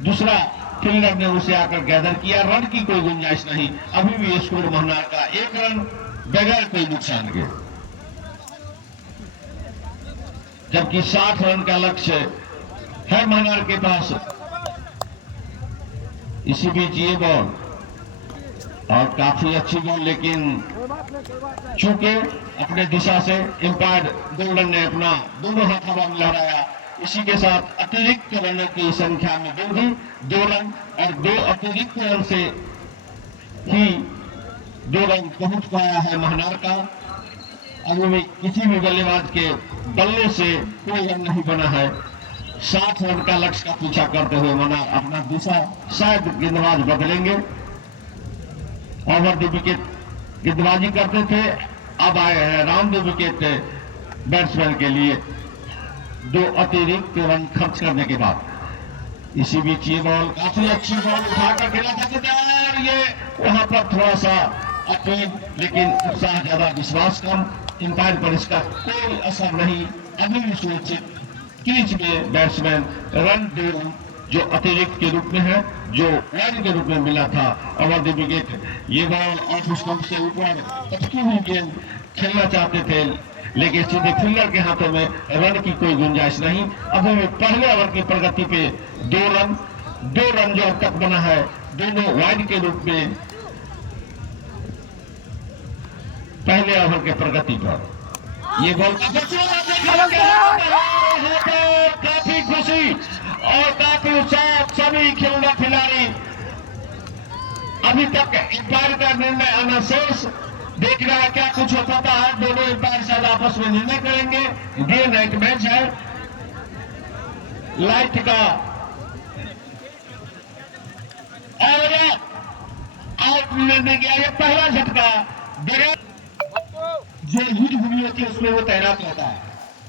दूसरा फील्डर ने उसे आकर गैदर किया, रन की कोई गुंजाइश नहीं। अभी भी स्कोर महनार का 1 रन बगैर कोई नुकसान के, जबकि 60 रन का लक्ष्य है महनार के पास। इसी बीच ये बॉल और काफी अच्छी बॉल, लेकिन चूंकि अपने दिशा से एम्पायर गोल्डन ने अपना दोनों हाथ हवा में लहराया। इसी के साथ अतिरिक्त रनों की संख्या में वृद्धि, 2 रन और 2 अतिरिक्त रन से ही 2 रन पहुंच पाया है महनार का। अभी भी किसी भी बल्लेबाज के बल्ले से कोई रन नहीं बना है। 60 रन का लक्ष्य का पीछा करते हुए महनार अपना दिशा शायद गेंदबाज बदलेंगे। ओवर द विकेट गेंदबाजी करते थे, अब आए हैं राउंड द विकेट बैट्समैन के लिए 2 अतिरिक्त रन खर्च करने के बाद। इसी बीच ये बॉल काफी अच्छी बॉल उठाकर खेला था और ये वहां पर थोड़ा सा अपील, लेकिन उत्साह ज्यादा विश्वास कम। एम्पायर पर इसका कोई असर नहीं। अभी भी सुनिश्चित क्रीज में बैट्समैन रन 2 रन जो अतिरिक्त के रूप में है, जो वाइड के रूप में मिला था ओवर द विकेट। ये बॉल ऑफ स्टंप से ऊपर अटकी हुई गेंद खेलना चाहते थे, लेकिन सीधे फील्डर के हाथों में, रन की कोई गुंजाइश नहीं। अभी भी पहले ओवर की प्रगति पे 2 रन जो अब तक बना है, दोनों वाइड के रूप में पहले ओवर के प्रगति पर। ये बॉल काफी खुशी और काफी उत्साह, सभी खिलाड़ी अभी तक एम्पायर का निर्णय आना शेष। देख रहा है क्या कुछ हो पाता है। दोनों एम्पायर शायद आपस में निर्णय करेंगे। डे नाइट मैच है, लाइट का और आउट निर्णय किया। ये पहला झटका बगैर जो युद्ध भूमि होती है उसमें वो तैनात रहता है,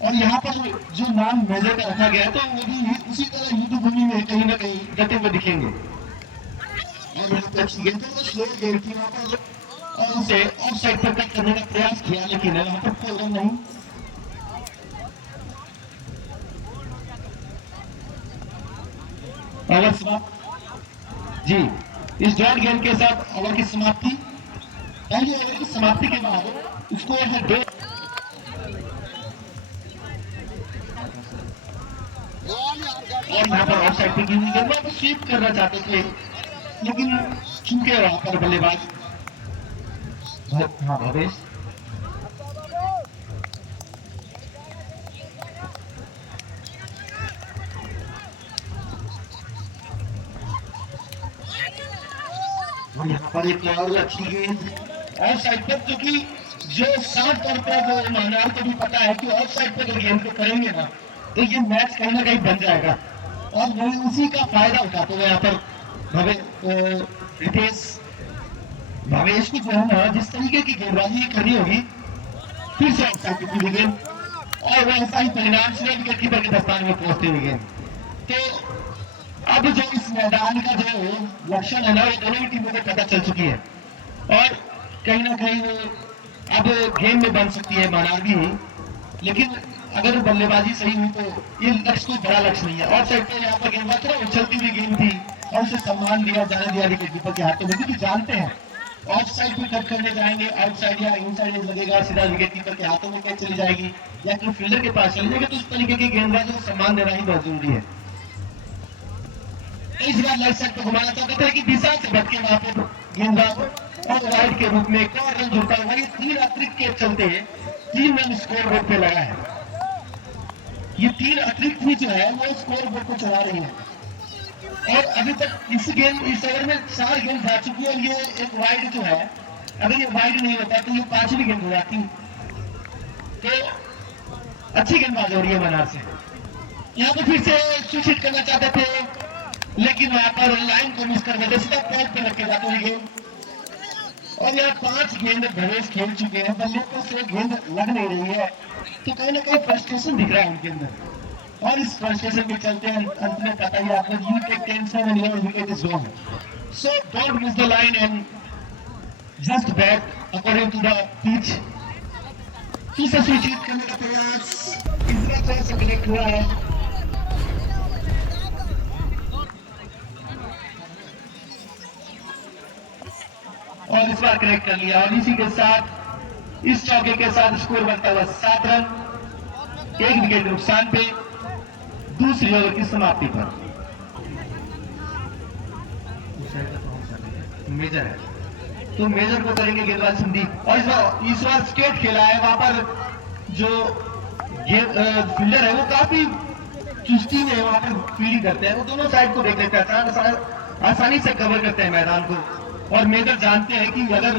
और यहाँ पर जो नाम मेजर का रखा गया है, तो वो भी उसी तरह युद्ध भूमि में कहीं ना कहीं डटे हुए दिखेंगे। और यहाँ पर स्लो गेम थी वहाँ पर, और उसे ऑफ साइड पर कट करने का प्रयास किया, लेकिन यहाँ पर कोई रन नहीं। ओवर समाप्त जी। इस डॉट गेंद के साथ ओवर की समाप्ति। पहले ओवर की समाप्ति के बाद स्कोर है 2। और यहाँ पर ऑफ साइड पे गेंद स्वीप करना चाहते थे, लेकिन चूंकि वहां पर बल्लेबाज भवेश और यहाँ पर एक और अच्छी गेंद ऑफ साइड पर, क्योंकि जो साफ तौर पर वो महनार को भी पता है कि ऑफ साइड पर गेंद को करेंगे ना तो ये मैच कहीं ना कहीं बन जाएगा, और वो उसी का फायदा उठाते हुए यहाँ पर भवेश को जो है ना जिस तरीके की गेंदबाजी करनी होगी, फिर से ऑफ साइड की गेंद और वो ऐसा ही परिणाम से विकेटकीपर के दस्ताने में पहुंचते हुए गेंद। तो अब जो इस मैदान का जो लक्षण है ना वो दोनों ही टीमों को पता चल चुकी है, और कहीं ना कहीं वो अब गेम में बन सकती है महनार भी, लेकिन अगर बल्लेबाजी सही हुई तो ये लक्ष्य कोई बड़ा लक्ष्य नहीं है। और साइड पे यहाँ पर गेंदबाज थोड़ा उछलती हुई गेंद थी, और उसे सम्मान दिया जाने दिया विकेट कीपर के हाथों में, क्योंकि जानते हैं ऑफ साइड भी कट करने जाएंगे, आउट साइड या इन साइड लगेगा, सीधा विकेट कीपर के हाथों में कैच चली जाएगी या कोई फील्डर के पास चली जाएगी, तो उस तरीके के गेंदबाजों को सम्मान देना ही बहुत जरूरी है। इस बार लेफ्ट साइड पे घुमाना चाहते थे कि दिशा से भटके वहां पर गेंदबाज और वाइड के रूप में एक और रन जुड़ता हुआ, ये 3 अतिरिक्त के चलते 3 रन स्कोर बोर्ड पे लगा है। ये 3 अतिरिक्त भी जो है वो स्कोर बोर्ड को चला रही है, और अभी तक इस ओवर में 4 गेंद जा चुकी है, और ये एक वाइड जो है, अगर ये वाइड नहीं होता तो ये 5वीं गेंद हो जाती। तो अच्छी गेंदबाजी हो रही है मनार से। यहाँ पे फिर से स्विच हिट करना चाहते थे, लेकिन वहां पर लाइन को मिस कर देते, सीधा पॉइंट पे रखे जाते हैं गेंद, और यहाँ 5 गेंद भवेश खेल चुके हैं, बल्ले को से गेंद लग नहीं रही है, तो कहीं ना कहीं फ्रस्ट्रेशन दिख रहा है उनके अंदर, और इस फ्रस्ट्रेशन के चलते अंत में पता ही आपको you take 10 and your wicket is gone, so don't miss the line and just bat according to the pitch। फिर से स्विच हिट करने का प्रयास तीसरा थोड़ा सा कनेक्ट हुआ है, और इस बार कनेक्ट कर लिया, और इसी के साथ इस चौके के साथ स्कोर बनता हुआ 7 रन, 1 विकेट नुकसान पे, दूसरी ओवर की समाप्ति पर। मेजर है तो मेजर को करेंगे गेंदबाज संदीप, और इस बार स्ट्रेट खेला है, वहां पर जो फील्डर है वो काफी चुस्ती में वहां पर फील्डिंग करते हैं, वो दोनों साइड को देख लेते हैं, आसानी से कवर करते हैं मैदान को, और मेजर जानते हैं कि अगर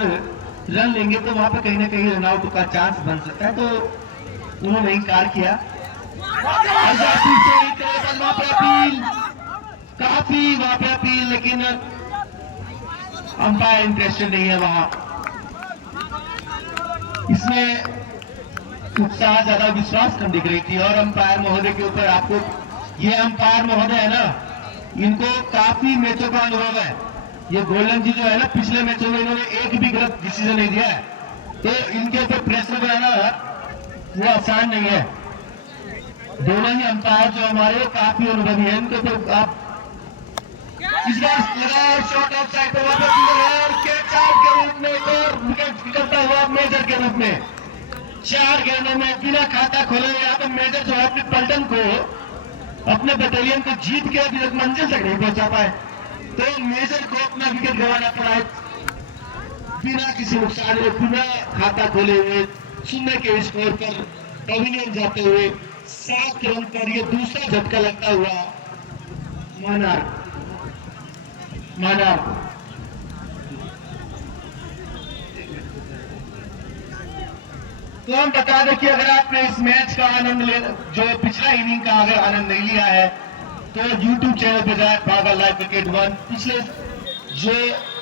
रन लेंगे तो वहां पर कहीं ना कहीं रन आउट का चांस बन सकता है, तो उन्होंने इंकार किया। काफी वहां पे अपील, लेकिन अंपायर इंटरेस्टेड नहीं है वहां, इसमें उत्साह ज्यादा, विश्वास कम दिख रही थी, और अंपायर महोदय के ऊपर आपको, ये अंपायर महोदय है ना, इनको काफी मैचों का अनुभव है, ये गोल्डन जी जो है ना, पिछले मैचों में इन्होंने एक भी गलत डिसीजन नहीं दिया है, तो इनके ऊपर प्रेशर बनाना वो आसान नहीं है। दोनों ही अंपायर जो हमारे काफी अनुभवी है, इनके ऊपर आप इस बार शॉट ऑफ साइड पर वापस और कैच आउट के रूप में और विकेट करता हुआ मेजर के रूप में 4 गेंदों में बिना खाता खोले यहाँ पर मेजर जो है अपने पलटन को, अपने बटालियन को जीत के अभी तक मंजिल तक नहीं पहुंचा पाए, तो मेजर को अपना विकेट गंवाना पड़ा बिना किसी नुकसान हुए, बिना खाता खोले हुए, 0 के स्कोर पर पवेलियन जाते हुए 7 रन पर यह दूसरा झटका लगता हुआ मानार तो हम बता दें कि अगर आपने इस मैच का आनंद ले, जो पिछला इनिंग का अगर आनंद नहीं लिया है, तो YouTube चैनल पे जाए, बागा लाइव क्रिकेट 1, पिछले जो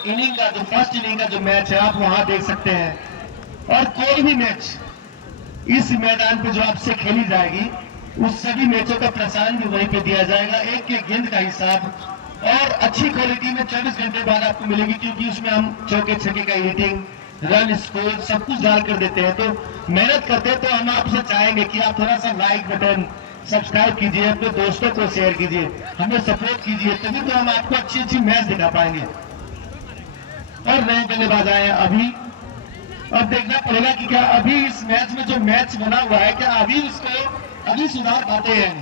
इनिंग का, जो फर्स्ट इनिंग का जो मैच है आप वहां देख सकते हैं, और कोई भी मैच इस मैदान पे जो आपसे खेली जाएगी उस सभी मैचों का प्रसारण भी वहीं पे दिया जाएगा, एक एक गेंद का हिसाब, और अच्छी क्वालिटी में 24 घंटे बाद आपको मिलेगी, क्योंकि उसमें हम चौके छक्के का हिटिंग, रन स्कोर सब कुछ डाल कर देते हैं, तो मेहनत करते हैं, तो हम आपसे चाहेंगे कि आप थोड़ा सा लाइक बटन, सब्सक्राइब कीजिए, अपने दोस्तों को शेयर कीजिए, हमें सपोर्ट कीजिए, तभी तो हम आपको अच्छी अच्छी मैच दिखा पाएंगे। और नए बल्लेबाज आए हैं अभी, अब देखना पड़ेगा कि क्या अभी इस मैच में जो मैच बना हुआ है, क्या अभी उसको अभी सुधार पाते हैं,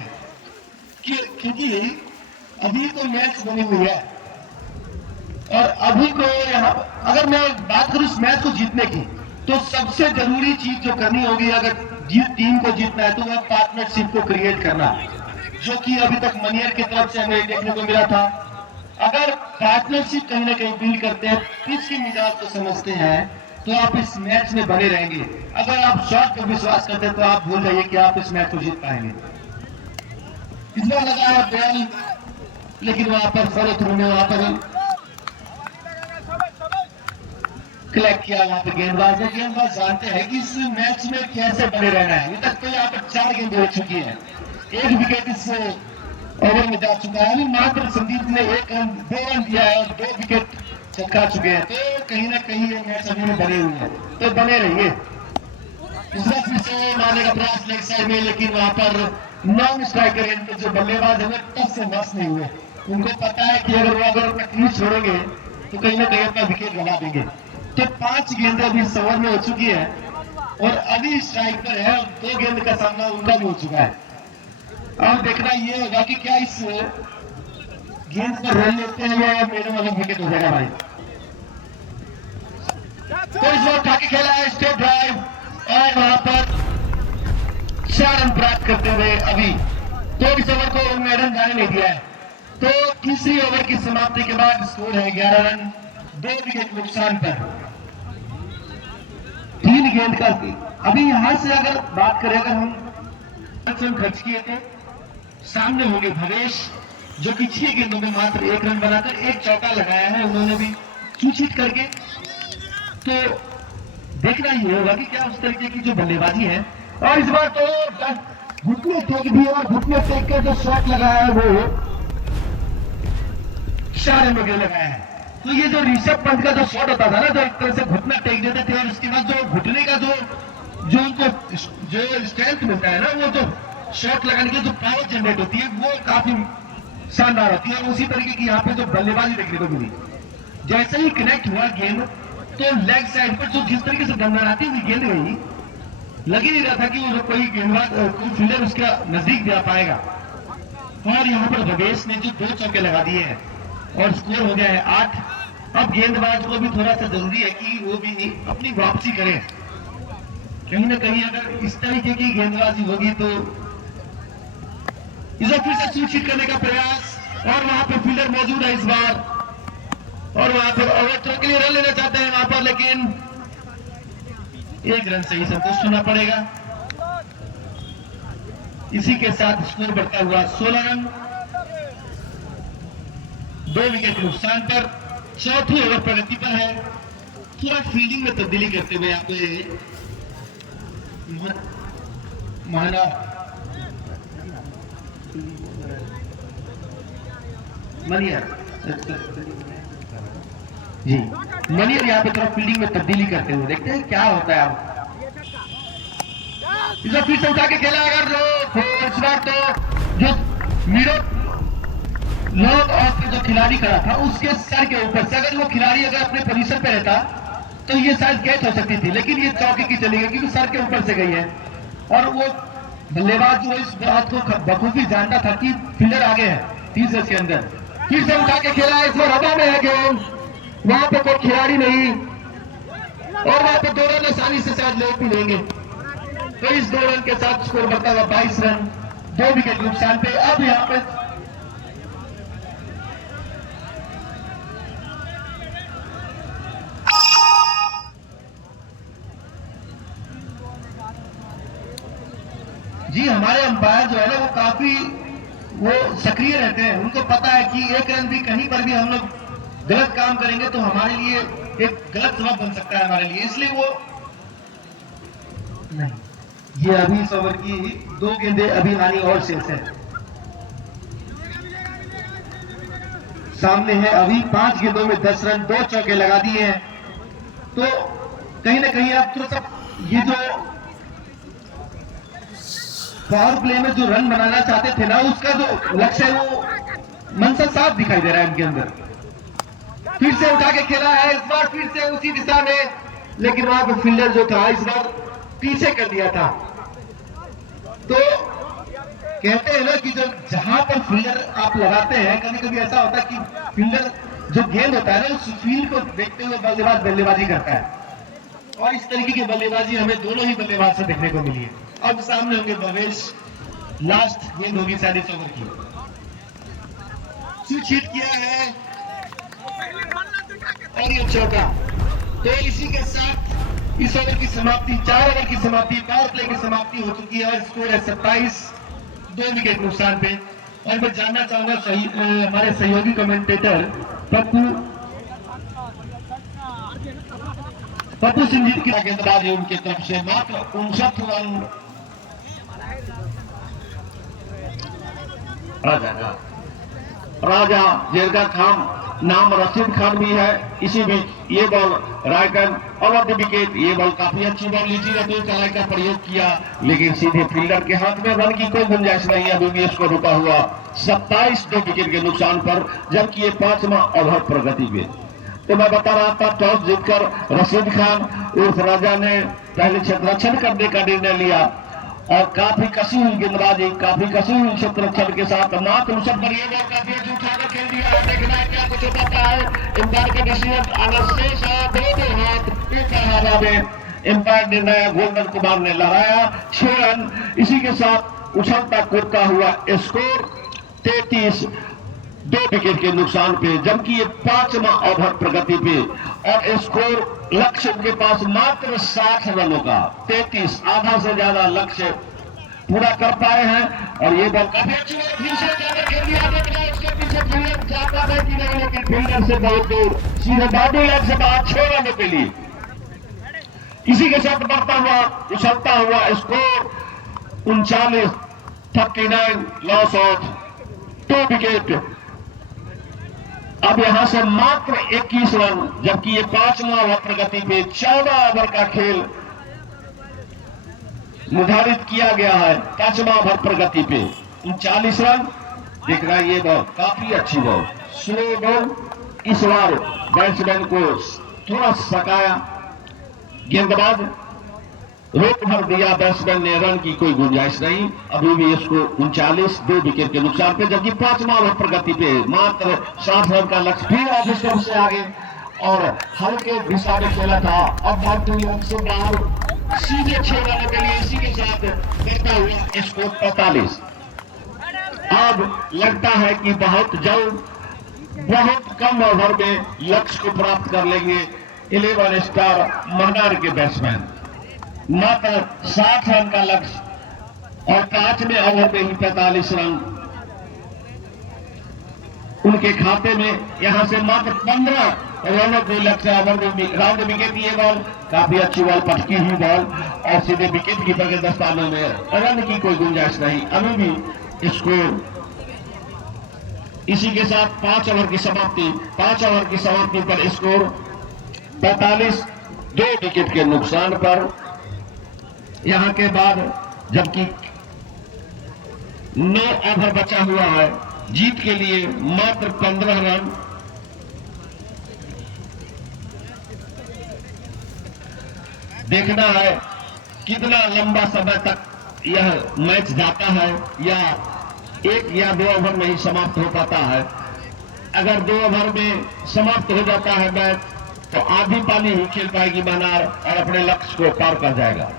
क्योंकि अभी तो मैच बनी हुई है, और अभी को यहाँ अगर मैं बात करूं इस मैच को जीतने की, तो सबसे जरूरी चीज जो करनी होगी अगर टीम को जीतना है, तो वह पार्टनरशिप को क्रिएट करना, जो कि अभी तक मनियर की तरफ से हमें देखने को मिला था। अगर पार्टनरशिप कहीं ना कहीं बिल्ड करते हैं, पिच की मिजाज को समझते हैं, तो आप इस मैच में बने रहेंगे। अगर आप शॉट पर विश्वास करते हैं तो आप भूल जाइए कि आप इस मैच को जीत पाएंगे। इस बार लगाया बॉल, लेकिन वहां पर फॉलो थ्रू में वहां पर क्लैक किया, वहां पर गेंदबाज ने। गेंदबाज जानते हैं कि इस मैच में कैसे बने रहना है। अभी तक तो यहाँ पर 4 गेंद हो चुकी है, 1 विकेट इस ओवर में जा चुका है, मात्र संदीप ने 1 रन 2 रन दिया है और 2 विकेट चटका चुके हैं, तो कहीं ना कहीं ये मैच अभी में बने हुए हैं, तो बने रहिए। इस बार फिर से मारने का प्रयास लेग साइड में, लेकिन वहां पर नॉन स्ट्राइकर जो बल्लेबाज है टच से नस नहीं हुए। उनको पता है कि अगर छोड़ेंगे तो कहीं ना कहीं अपना विकेट गंवा देंगे। तो 5 गेंदें अभी इस ओवर में हो चुकी है और अभी स्ट्राइक पर है, 2 गेंद का सामना उनका भी हो चुका है। अब देखना ये होगा कि क्या इस गेंद पर रन लेते हैं या मेरे वाला विकेट हो जाएगा भाई। तो इस बार ठाके खेला है स्टेप ड्राइव और वहां पर 4 रन प्राप्त करते हुए अभी तो इस ओवर को मैडम जाने नहीं दिया है। तो तीसरी ओवर की समाप्ति के बाद स्कोर है 11 रन 2 विकेट नुकसान पर। 3 गेंद का अभी यहां से अगर बात करें, अगर हम रन खर्च किए थे, सामने होंगे भवेश जो कि 6 गेंदों में मात्र 1 रन बनाकर 1 चौका लगाया है उन्होंने भी सूचित करके। तो देखना ये होगा कि क्या उस तरीके की जो बल्लेबाजी है। और इस बार तो घुटने टेक भी और घुटने टेक के जो शॉट लगाया है वो 4 रन में लगाया है। तो ये जो ऋषभ पंत का जो शॉट होता था ना, जो एक तरह से घुटना टेक देते थे और उसके बाद जो घुटने का जो उनको जो स्ट्रेंथ मिलता है ना, वो जो शॉट लगाने की जो पावर जनरेट होती है वो काफी शानदार होती है। और उसी तरीके की यहाँ पे जो बल्लेबाजी देखने को मिली, जैसे ही कनेक्ट हुआ गेंद तो लेग साइड पर जो जिस तरीके से गंदराती हुई गेंद गई, लग ही नहीं रहा था कि वो कोई गेंदबाज कोई फील्डर उसके नजदीक जा पाएगा। और यहाँ पर भवेश ने जो 2 चौके लगा दिए हैं और स्कोर हो गया है 8। अब गेंदबाज को भी थोड़ा सा जरूरी है कि वो भी अपनी वापसी करे। कहीं ना कहीं अगर इस तरीके की गेंदबाजी होगी तो इसे फिर से सूचित करने का प्रयास, और वहां पर फील्डर मौजूद है इस बार और वहां पर ओवर के लिए रन लेना चाहते हैं वहां पर, लेकिन 1 रन से ही संतुष्ट होना पड़ेगा। इसी के साथ स्कोर बढ़ता हुआ 16 रन 2 विकेट नुकसान पर। चौथी ओवर प्रगति पर है। थोड़ा फील्डिंग में तब्दीली करते हुए आपको ये महाना मनियर जी मनियर यहाँ पे थोड़ा फील्डिंग में तब्दीली करते हुए देखते हैं क्या होता है। आप इसे फिर से उठा के खेला, अगर जो इस बार तो जो मीरो लोग और जो खिलाड़ी खड़ा था उसके सर के ऊपर से अगर वो खिलाड़ी अगर अपने पोजीशन पे रहता तो ये शायद कैच हो सकती थी, लेकिन ये चौके की चली गई क्योंकि सर के ऊपर से गई है। और वो बल्लेबाज जो इस बात को बखूबी जानता था कि फील्डर आगे है 30 गज के अंदर। फिर से उठा के खेला, इस बार हवा में है गेंद, वहां पे कोई खिलाड़ी नहीं और वहां पे 2 रन आसानी से शायद ले भी लेंगे। तो इस 2 रन के साथ स्कोर बढ़ता हुआ 22 रन 2 विकेट नुकसान पे। अब यहाँ पे जी हमारे अंपायर जो है ना वो काफी सक्रिय रहते हैं। उनको पता है कि 1 रन भी कहीं पर भी हम लोग गलत काम करेंगे तो हमारे लिए एक गलत सबब बन सकता है हमारे लिए, इसलिए वो नहीं। ये अभी इस ओवर की 2 गेंदें अभी आनी और शेष है। सामने है अभी 5 गेंदों में 10 रन 2 चौके लगा दिए हैं। तो कहीं ना कहीं आप थोड़ा सा ये जो पावर प्ले में जो रन बनाना चाहते थे ना उसका जो लक्ष्य है वो मंशा साफ दिखाई दे रहा है उनके अंदर। फिर से उठा के खेला है इस बार फिर से उसी दिशा में, लेकिन वहां पर फील्डर जो था इस बार पीछे कर दिया था। तो कहते हैं ना कि जो जहां पर फील्डर आप लगाते हैं, कभी कभी ऐसा होता है कि फील्डर जो गेंद होता है ना उस फील्ड को देखते हुए बल्लेबाज बल्लेबाजी करता है। और इस तरीके की बल्लेबाजी हमें दोनों ही बल्लेबाज से देखने को मिली है। अब सामने होंगे भवेश, लास्ट गेंद होगी 40 ओवर की। स्विच हिट किया है और ये चौका। तो इसी के साथ इस ओवर की समाप्ति, 4 ओवर की समाप्ति, पावर प्ले की समाप्ति हो चुकी है और स्कोर है 27 2 विकेट नुकसान पे। और मैं जानना चाहूंगा हमारे सहयोगी कमेंटेटर पप्पू सिंह जी की गेंदबाज है उनकी तरफ से मात्र 59 रन आ जाएगा। राजा जिनका नाम रशीद खान भी है। इसी बीच ये बॉल राइटन अवध विकेट, ये बॉल काफी अच्छी बॉल लीची रहती कलाई का प्रयोग किया, लेकिन सीधे फील्डर के हाथ में, रन की कोई गुंजाइश नहीं है। अभी भी इसको रुका हुआ 27 2 विकेट के नुकसान पर, जबकि ये 5वां ओवर प्रगति पे। तो मैं बता रहा था टॉस जीतकर रशीद खान उर्फ राजा ने पहले क्षेत्ररक्षण करने का निर्णय लिया और काफी कसी हुई गेंदबाजी, काफी कसी हुई क्षेत्ररक्षण के साथ मात्र उस पर ये बॉल काफी अच्छी उठाकर खेल दिया है। देखना है क्या कुछ होता है। एम्पायर के डिसीजन अनशेष दो हाथ ऊपर हवा में, एम्पायर निर्णय गोल्डन कुमार ने लहराया 6 रन। इसी के साथ उछलता कूदता हुआ स्कोर 33 2 विकेट के नुकसान पे, जबकि ये 5वां ओवर प्रगति पे और स्कोर लक्ष्य के पास मात्र 60 रनों का, 33 आधा से ज्यादा लक्ष्य पूरा कर पाए हैं। और ये बॉल काफी अच्छी फिर से खेल दिया, उसके पीछे फील्डर जाता है कि नहीं, लेकिन फील्डर से बहुत दूर सीधे बाउंड्री लाइन से बाहर 6 रनों के लिए। इसी के साथ बढ़ता हुआ उछलता हुआ स्कोर 39 लॉस ऑफ 2 विकेट। अब यहां से मात्र 21 रन, जबकि ये 5वां ओवर प्रगति पे 14 ओवर का खेल निर्धारित किया गया है। 5वां ओवर प्रगति पे 39 रन। देख रहा है ये बॉल काफी अच्छी बॉल, स्लो बॉल। इस बार बैट्समैन को थोड़ा सकाया, गेंदबाज रोक भर दिया बैट्समैन ने, रन की कोई गुंजाइश नहीं। अभी भी इसको 39 2 विकेट के नुकसान पे, जबकि 5वां ओवर प्रगति पे मात्र 60 रन का लक्ष्य फिर ऑफिसर से आगे और हल्के दिशा में खेला था। अब बाउंड्री से बाहर सीधे 6 रनों के लिए। इसी के साथ करता हुआ स्कोर 45। अब लगता है कि बहुत जल्द, बहुत कम ओवर में लक्ष्य को प्राप्त कर लेंगे 11 स्टार महनार के बैट्समैन। मात्र 60 रन का लक्ष्य और 5वें ओवर में ही 45 रन उनके खाते में। यहां से मात्र 15 रनों को लक्ष्य राउंड विकेट। ये बॉल काफी अच्छी बॉल, पटकी हुई बॉल और सीधे विकेट कीपर के दस्तानों में, रन की कोई गुंजाइश नहीं। अभी भी स्कोर इसी के साथ 5 ओवर की समाप्ति, 5 ओवर की समाप्ति पर स्कोर 45 2 विकेट के नुकसान पर। यहां के बाद जबकि 9 ओवर बचा हुआ है, जीत के लिए मात्र 15 रन। देखना है कितना लंबा समय तक यह मैच जाता है, या 1 या 2 ओवर में ही समाप्त हो पाता है। अगर 2 ओवर में समाप्त हो जाता है मैच, तो आधी पानी ही खेल पाएगी महनार और अपने लक्ष्य को पार कर जाएगा।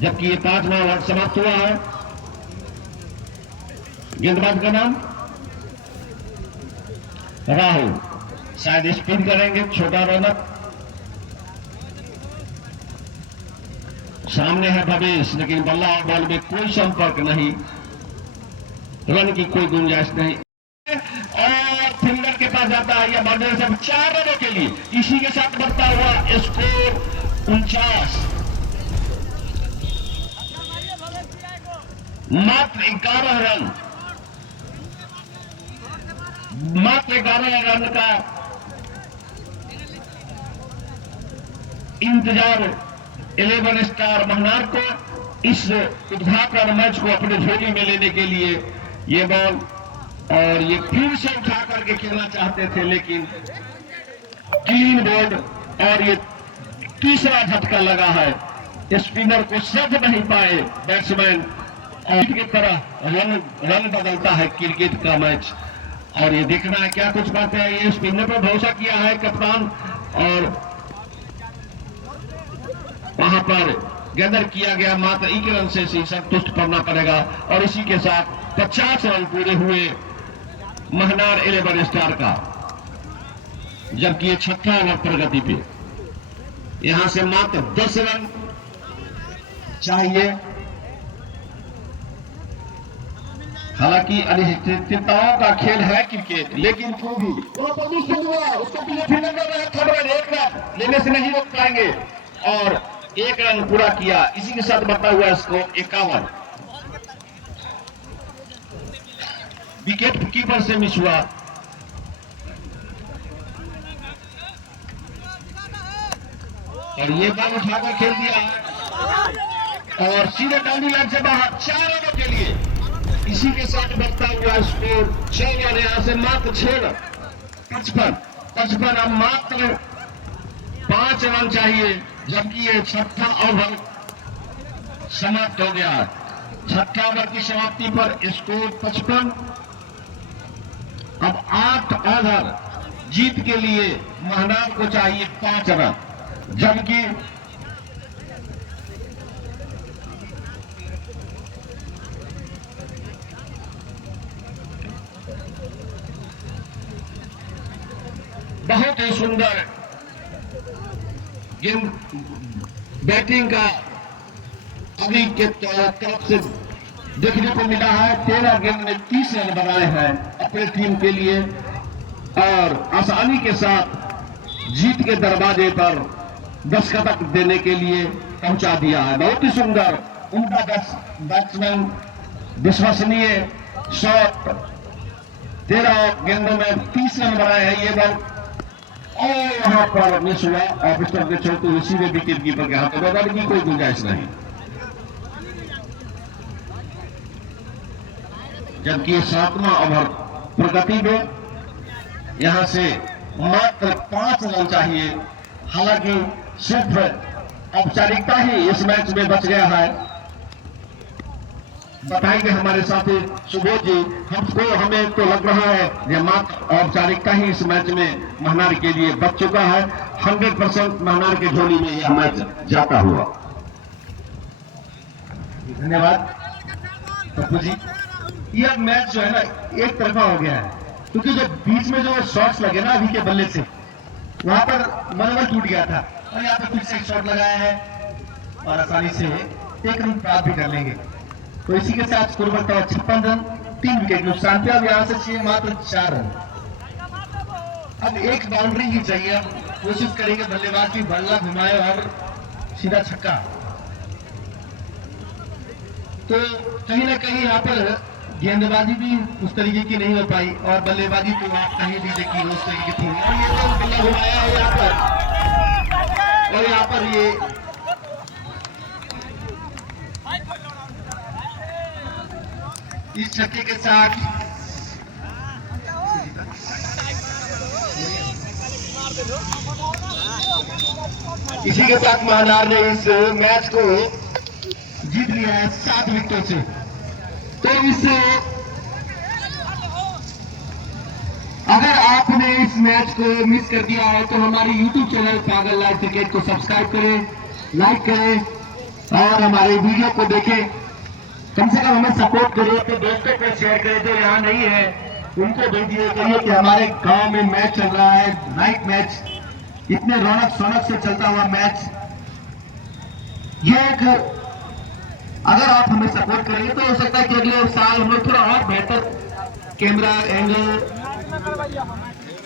जबकि ये 5वां ओवर समाप्त हुआ है। गेंदबाज का नाम राहुल, शायद स्पिन करेंगे, छोटा रनर। सामने है भवेश, लेकिन बल्ला और बॉल में कोई संपर्क नहीं, रन की कोई गुंजाइश नहीं। और फील्डर के पास जाता है यह बाउंड्री से 4 रनों के लिए। इसी के साथ बढ़ता हुआ स्कोर 49। मात्र 11 रन, मात्र 11 रन का इंतजार 11 स्टार महनार को इस उद्घाटन मैच को अपने झोली में लेने के लिए। ये बॉल और ये फिर से उठा करके खेलना चाहते थे, लेकिन क्लीन बोल्ड और ये तीसरा झटका लगा है। स्पिनर को सज नहीं पाए बैट्समैन, और की तरह रन बदलता है क्रिकेट का मैच। और ये देखना है क्या कुछ बातें हैं। ये स्पिनर पर भरोसा किया है कप्तान, और वहां पर गैदर किया गया मात्र 1 रन से संतुष्ट करना पड़ेगा। और इसी के साथ 50 रन पूरे हुए महनार 11 स्टार का, जबकि ये 6वां ओवर प्रगति पे। यहां से मात्र 10 रन चाहिए। हालांकि अनिश्चितताओं का खेल है क्रिकेट, लेकिन फिर भी उसको एक रन लेने से नहीं रोक पाएंगे और 1 रन पूरा किया। इसी के साथ बढ़ता हुआ स्कोर 51। विकेट कीपर से मिस हुआ और ये बॉल उठाकर खेल दिया और सीधे बाउंड्री लाइन से बाहर 4 रनों के लिए। इसी के साथ बढ़ता हुआ स्कोर 6 रन, यहां से मात्र 6 रन 55। अब मात्र 5 रन चाहिए, जबकि ये छठा ओवर समाप्त हो गया। छठा ओवर की समाप्ति पर स्कोर 55। अब 8 ओवर जीत के लिए महनार को चाहिए 5 रन, जबकि बहुत ही सुंदर गेंद बैटिंग का अभी के तरफ से देखने को मिला है। 13 गेंद में 30 रन बनाए हैं अपने टीम के लिए और आसानी के साथ जीत के दरवाजे पर दस्तखत देने के लिए पहुंचा दिया है। बहुत ही सुंदर उनका बैट्समैन विश्वसनीय शॉट, 13 गेंदों में 30 रन बनाए हैं ये बॉल और यहां पर मिस हुआ। ऑफिसर के चलते हुए सीधे विकेट कीपर के हाथ में की कोई गुंजाइश नहीं, जबकि 7वां ओवर प्रगति में यहां से मात्र 5 रन चाहिए। हालांकि सिर्फ औपचारिकता ही इस मैच में बच गया है। बताएंगे हमारे साथी सुबोध जी, हमें तो लग रहा है कि मात्र औपचारिकता ही इस मैच में महनार के लिए बच चुका है। 100% महनार के झोली में यह मैच जाता हुआ। धन्यवाद पप्पू जी। यह मैच जो है ना एक तरफा हो गया है, क्योंकि जो बीच में जो शॉट्स लगे ना अभी के बल्ले से, वहां पर मनोबल टूट गया था और यहाँ पे फिर से एक शॉट लगाया है और आसानी से 1 रन प्राप्त भी कर लेंगे। तो इसी के साथ स्कोर बढ़ता है 56 रन, 3 विकेट नुकसान पे। अब यहां से चाहिए मात्र 4 रन। अब एक बाउंड्री ही चाहिए। अब कोशिश करेंगे बल्लेबाज की बल्ला घुमाए और सीधा छक्का। तो कहीं ना कहीं यहाँ पर गेंदबाजी भी उस तरीके की नहीं हो पाई और बल्लेबाजी तो आप कहीं भी देखी उस तरीके की थी। और ये तो बल्ला घुमाया है यहाँ पर और यहाँ पर ये इस छक्के के साथ इसी के साथ महनार ने इस मैच को जीत लिया है 7 विकेटों से। तो इससे अगर आपने इस मैच को मिस कर दिया है तो हमारे YouTube चैनल पागल लाइव क्रिकेट को सब्सक्राइब करें, लाइक करें और हमारे वीडियो को देखें। कम से कम हमें सपोर्ट करिए, अपने दोस्तों को शेयर करें जो यहाँ नहीं है उनको भेजिए, कहिए कि हमारे गांव में मैच चल रहा है, नाइट मैच, इतने रौनक सोनक से चलता हुआ मैच। ये एक अगर आप हमें सपोर्ट करेंगे तो हो सकता है कि अगले साल हम लोग थोड़ा और बेहतर कैमरा एंगल,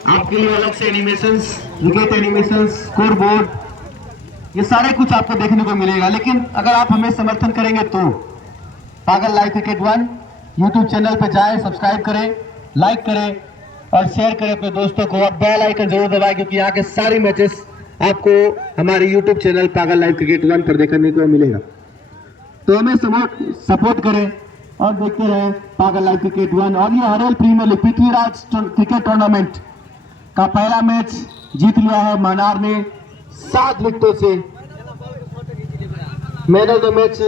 आपके लिए अलग से animations, wicket animations, score board, ये सारे कुछ आपको देखने को मिलेगा। लेकिन अगर आप हमें समर्थन करेंगे तो पागल लाइव क्रिकेट 1 यूट्यूब चैनल पर जाएं, सब्सक्राइब करें, लाइक करें और शेयर करें अपने दोस्तों को और बेल आइकन जरूर दबाएं, क्योंकि यहाँ के सारे मैचेस आपको हमारे यूट्यूब चैनल पागल लाइव क्रिकेट 1 पर देखने को मिलेगा। तो हमें सपोर्ट करें और देखते रहे पागल लाइव क्रिकेट 1। और ये Harail premier league Prithviraj cricket tournament का पहला मैच जीत लिया है महनार ने 7 विकेटों से। मैन ऑफ द मैच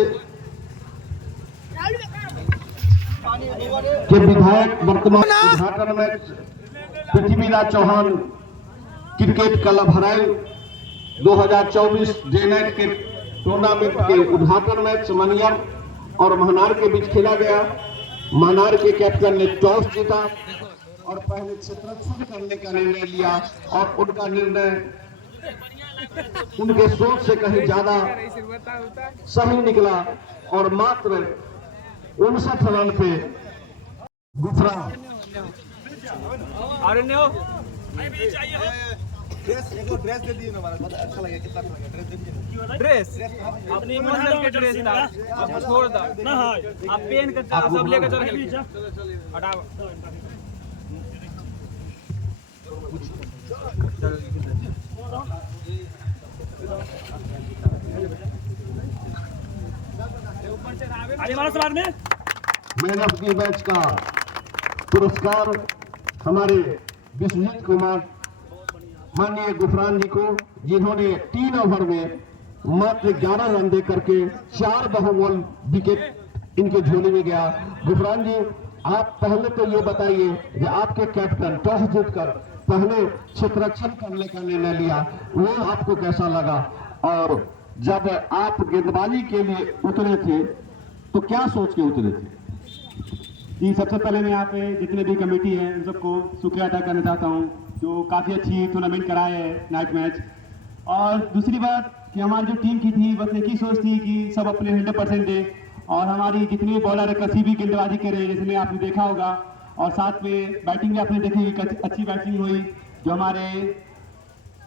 के विधायक वर्तमान उद्घाटन match Prithviraj Chauhan cricket club हराई 2024 डे नाइट के टूर्नामेंट के उद्घाटन मैच मनियर और महनार के बीच खेला गया। महनार के कैप्टन ने टॉस जीता और पहले क्षेत्र शुरू करने का निर्णय लिया और उनका निर्णय उनके सोच से कहीं ज्यादा सही निकला और मात्र 59 रन पे गुफरा ड्रेस दे दिए ना, बहुत अच्छा लगा। कितना अच्छा लगा ड्रेस दे दिए। ड्रेस अपनी मंडल के ड्रेस था, आप छोड़ दो ना। आप पेन कर सब लेकर चल हटाओ। आगे वाला सवाल में मैन ऑफ द मैच का पुरस्कार हमारे विश्वजीत कुमार माननीय गुफरान जी को, जिन्होंने 3 ओवर में मात्र 11 रन दे करके 4 बहुबॉल विकेट इनके झोले में गया। गुफरान जी, आप पहले तो ये बताइए कि आपके कैप्टन टॉस जीतकर पहले क्षेत्ररक्षण करने का निर्णय लिया, वो आपको कैसा लगा? और जब आप गेंदबाजी के लिए उतरे थे तो क्या सोच के उतरे थे? जी, सबसे पहले मैं यहाँ पे जितने भी कमेटी हैं उन सबको शुक्रिया अदा करना चाहता हूँ जो काफ़ी अच्छी टूर्नामेंट कराए है नाइट मैच। और दूसरी बात कि हमारी जो टीम की थी बस एक ही सोच थी कि सब अपने 100% दें, और हमारी जितने बॉलर कभी भी गेंदबाजी करे जैसे आपने देखा होगा, और साथ में बैटिंग भी आपने देखी अच्छी बैटिंग हुई जो हमारे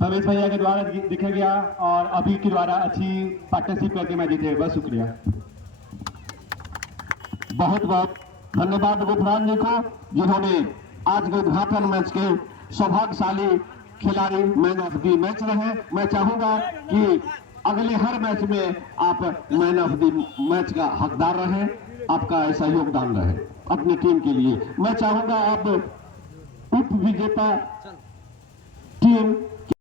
रमेश भैया के द्वारा देखा गया, और अभी के द्वारा अच्छी पार्टनरशिप करके मैं जीते। बस शुक्रिया। बहुत बहुत धन्यवाद गुफरान जी को, जिन्होंने आज के उद्घाटन मैच के सौभाग्यशाली खिलाड़ी मैन ऑफ द मैच रहे। मैं चाहूंगा कि अगले हर मैच में आप मैन ऑफ द मैच का हकदार रहे, आपका ऐसा योगदान रहे अपनी टीम के लिए। मैं चाहूंगा अब उप विजेता टीम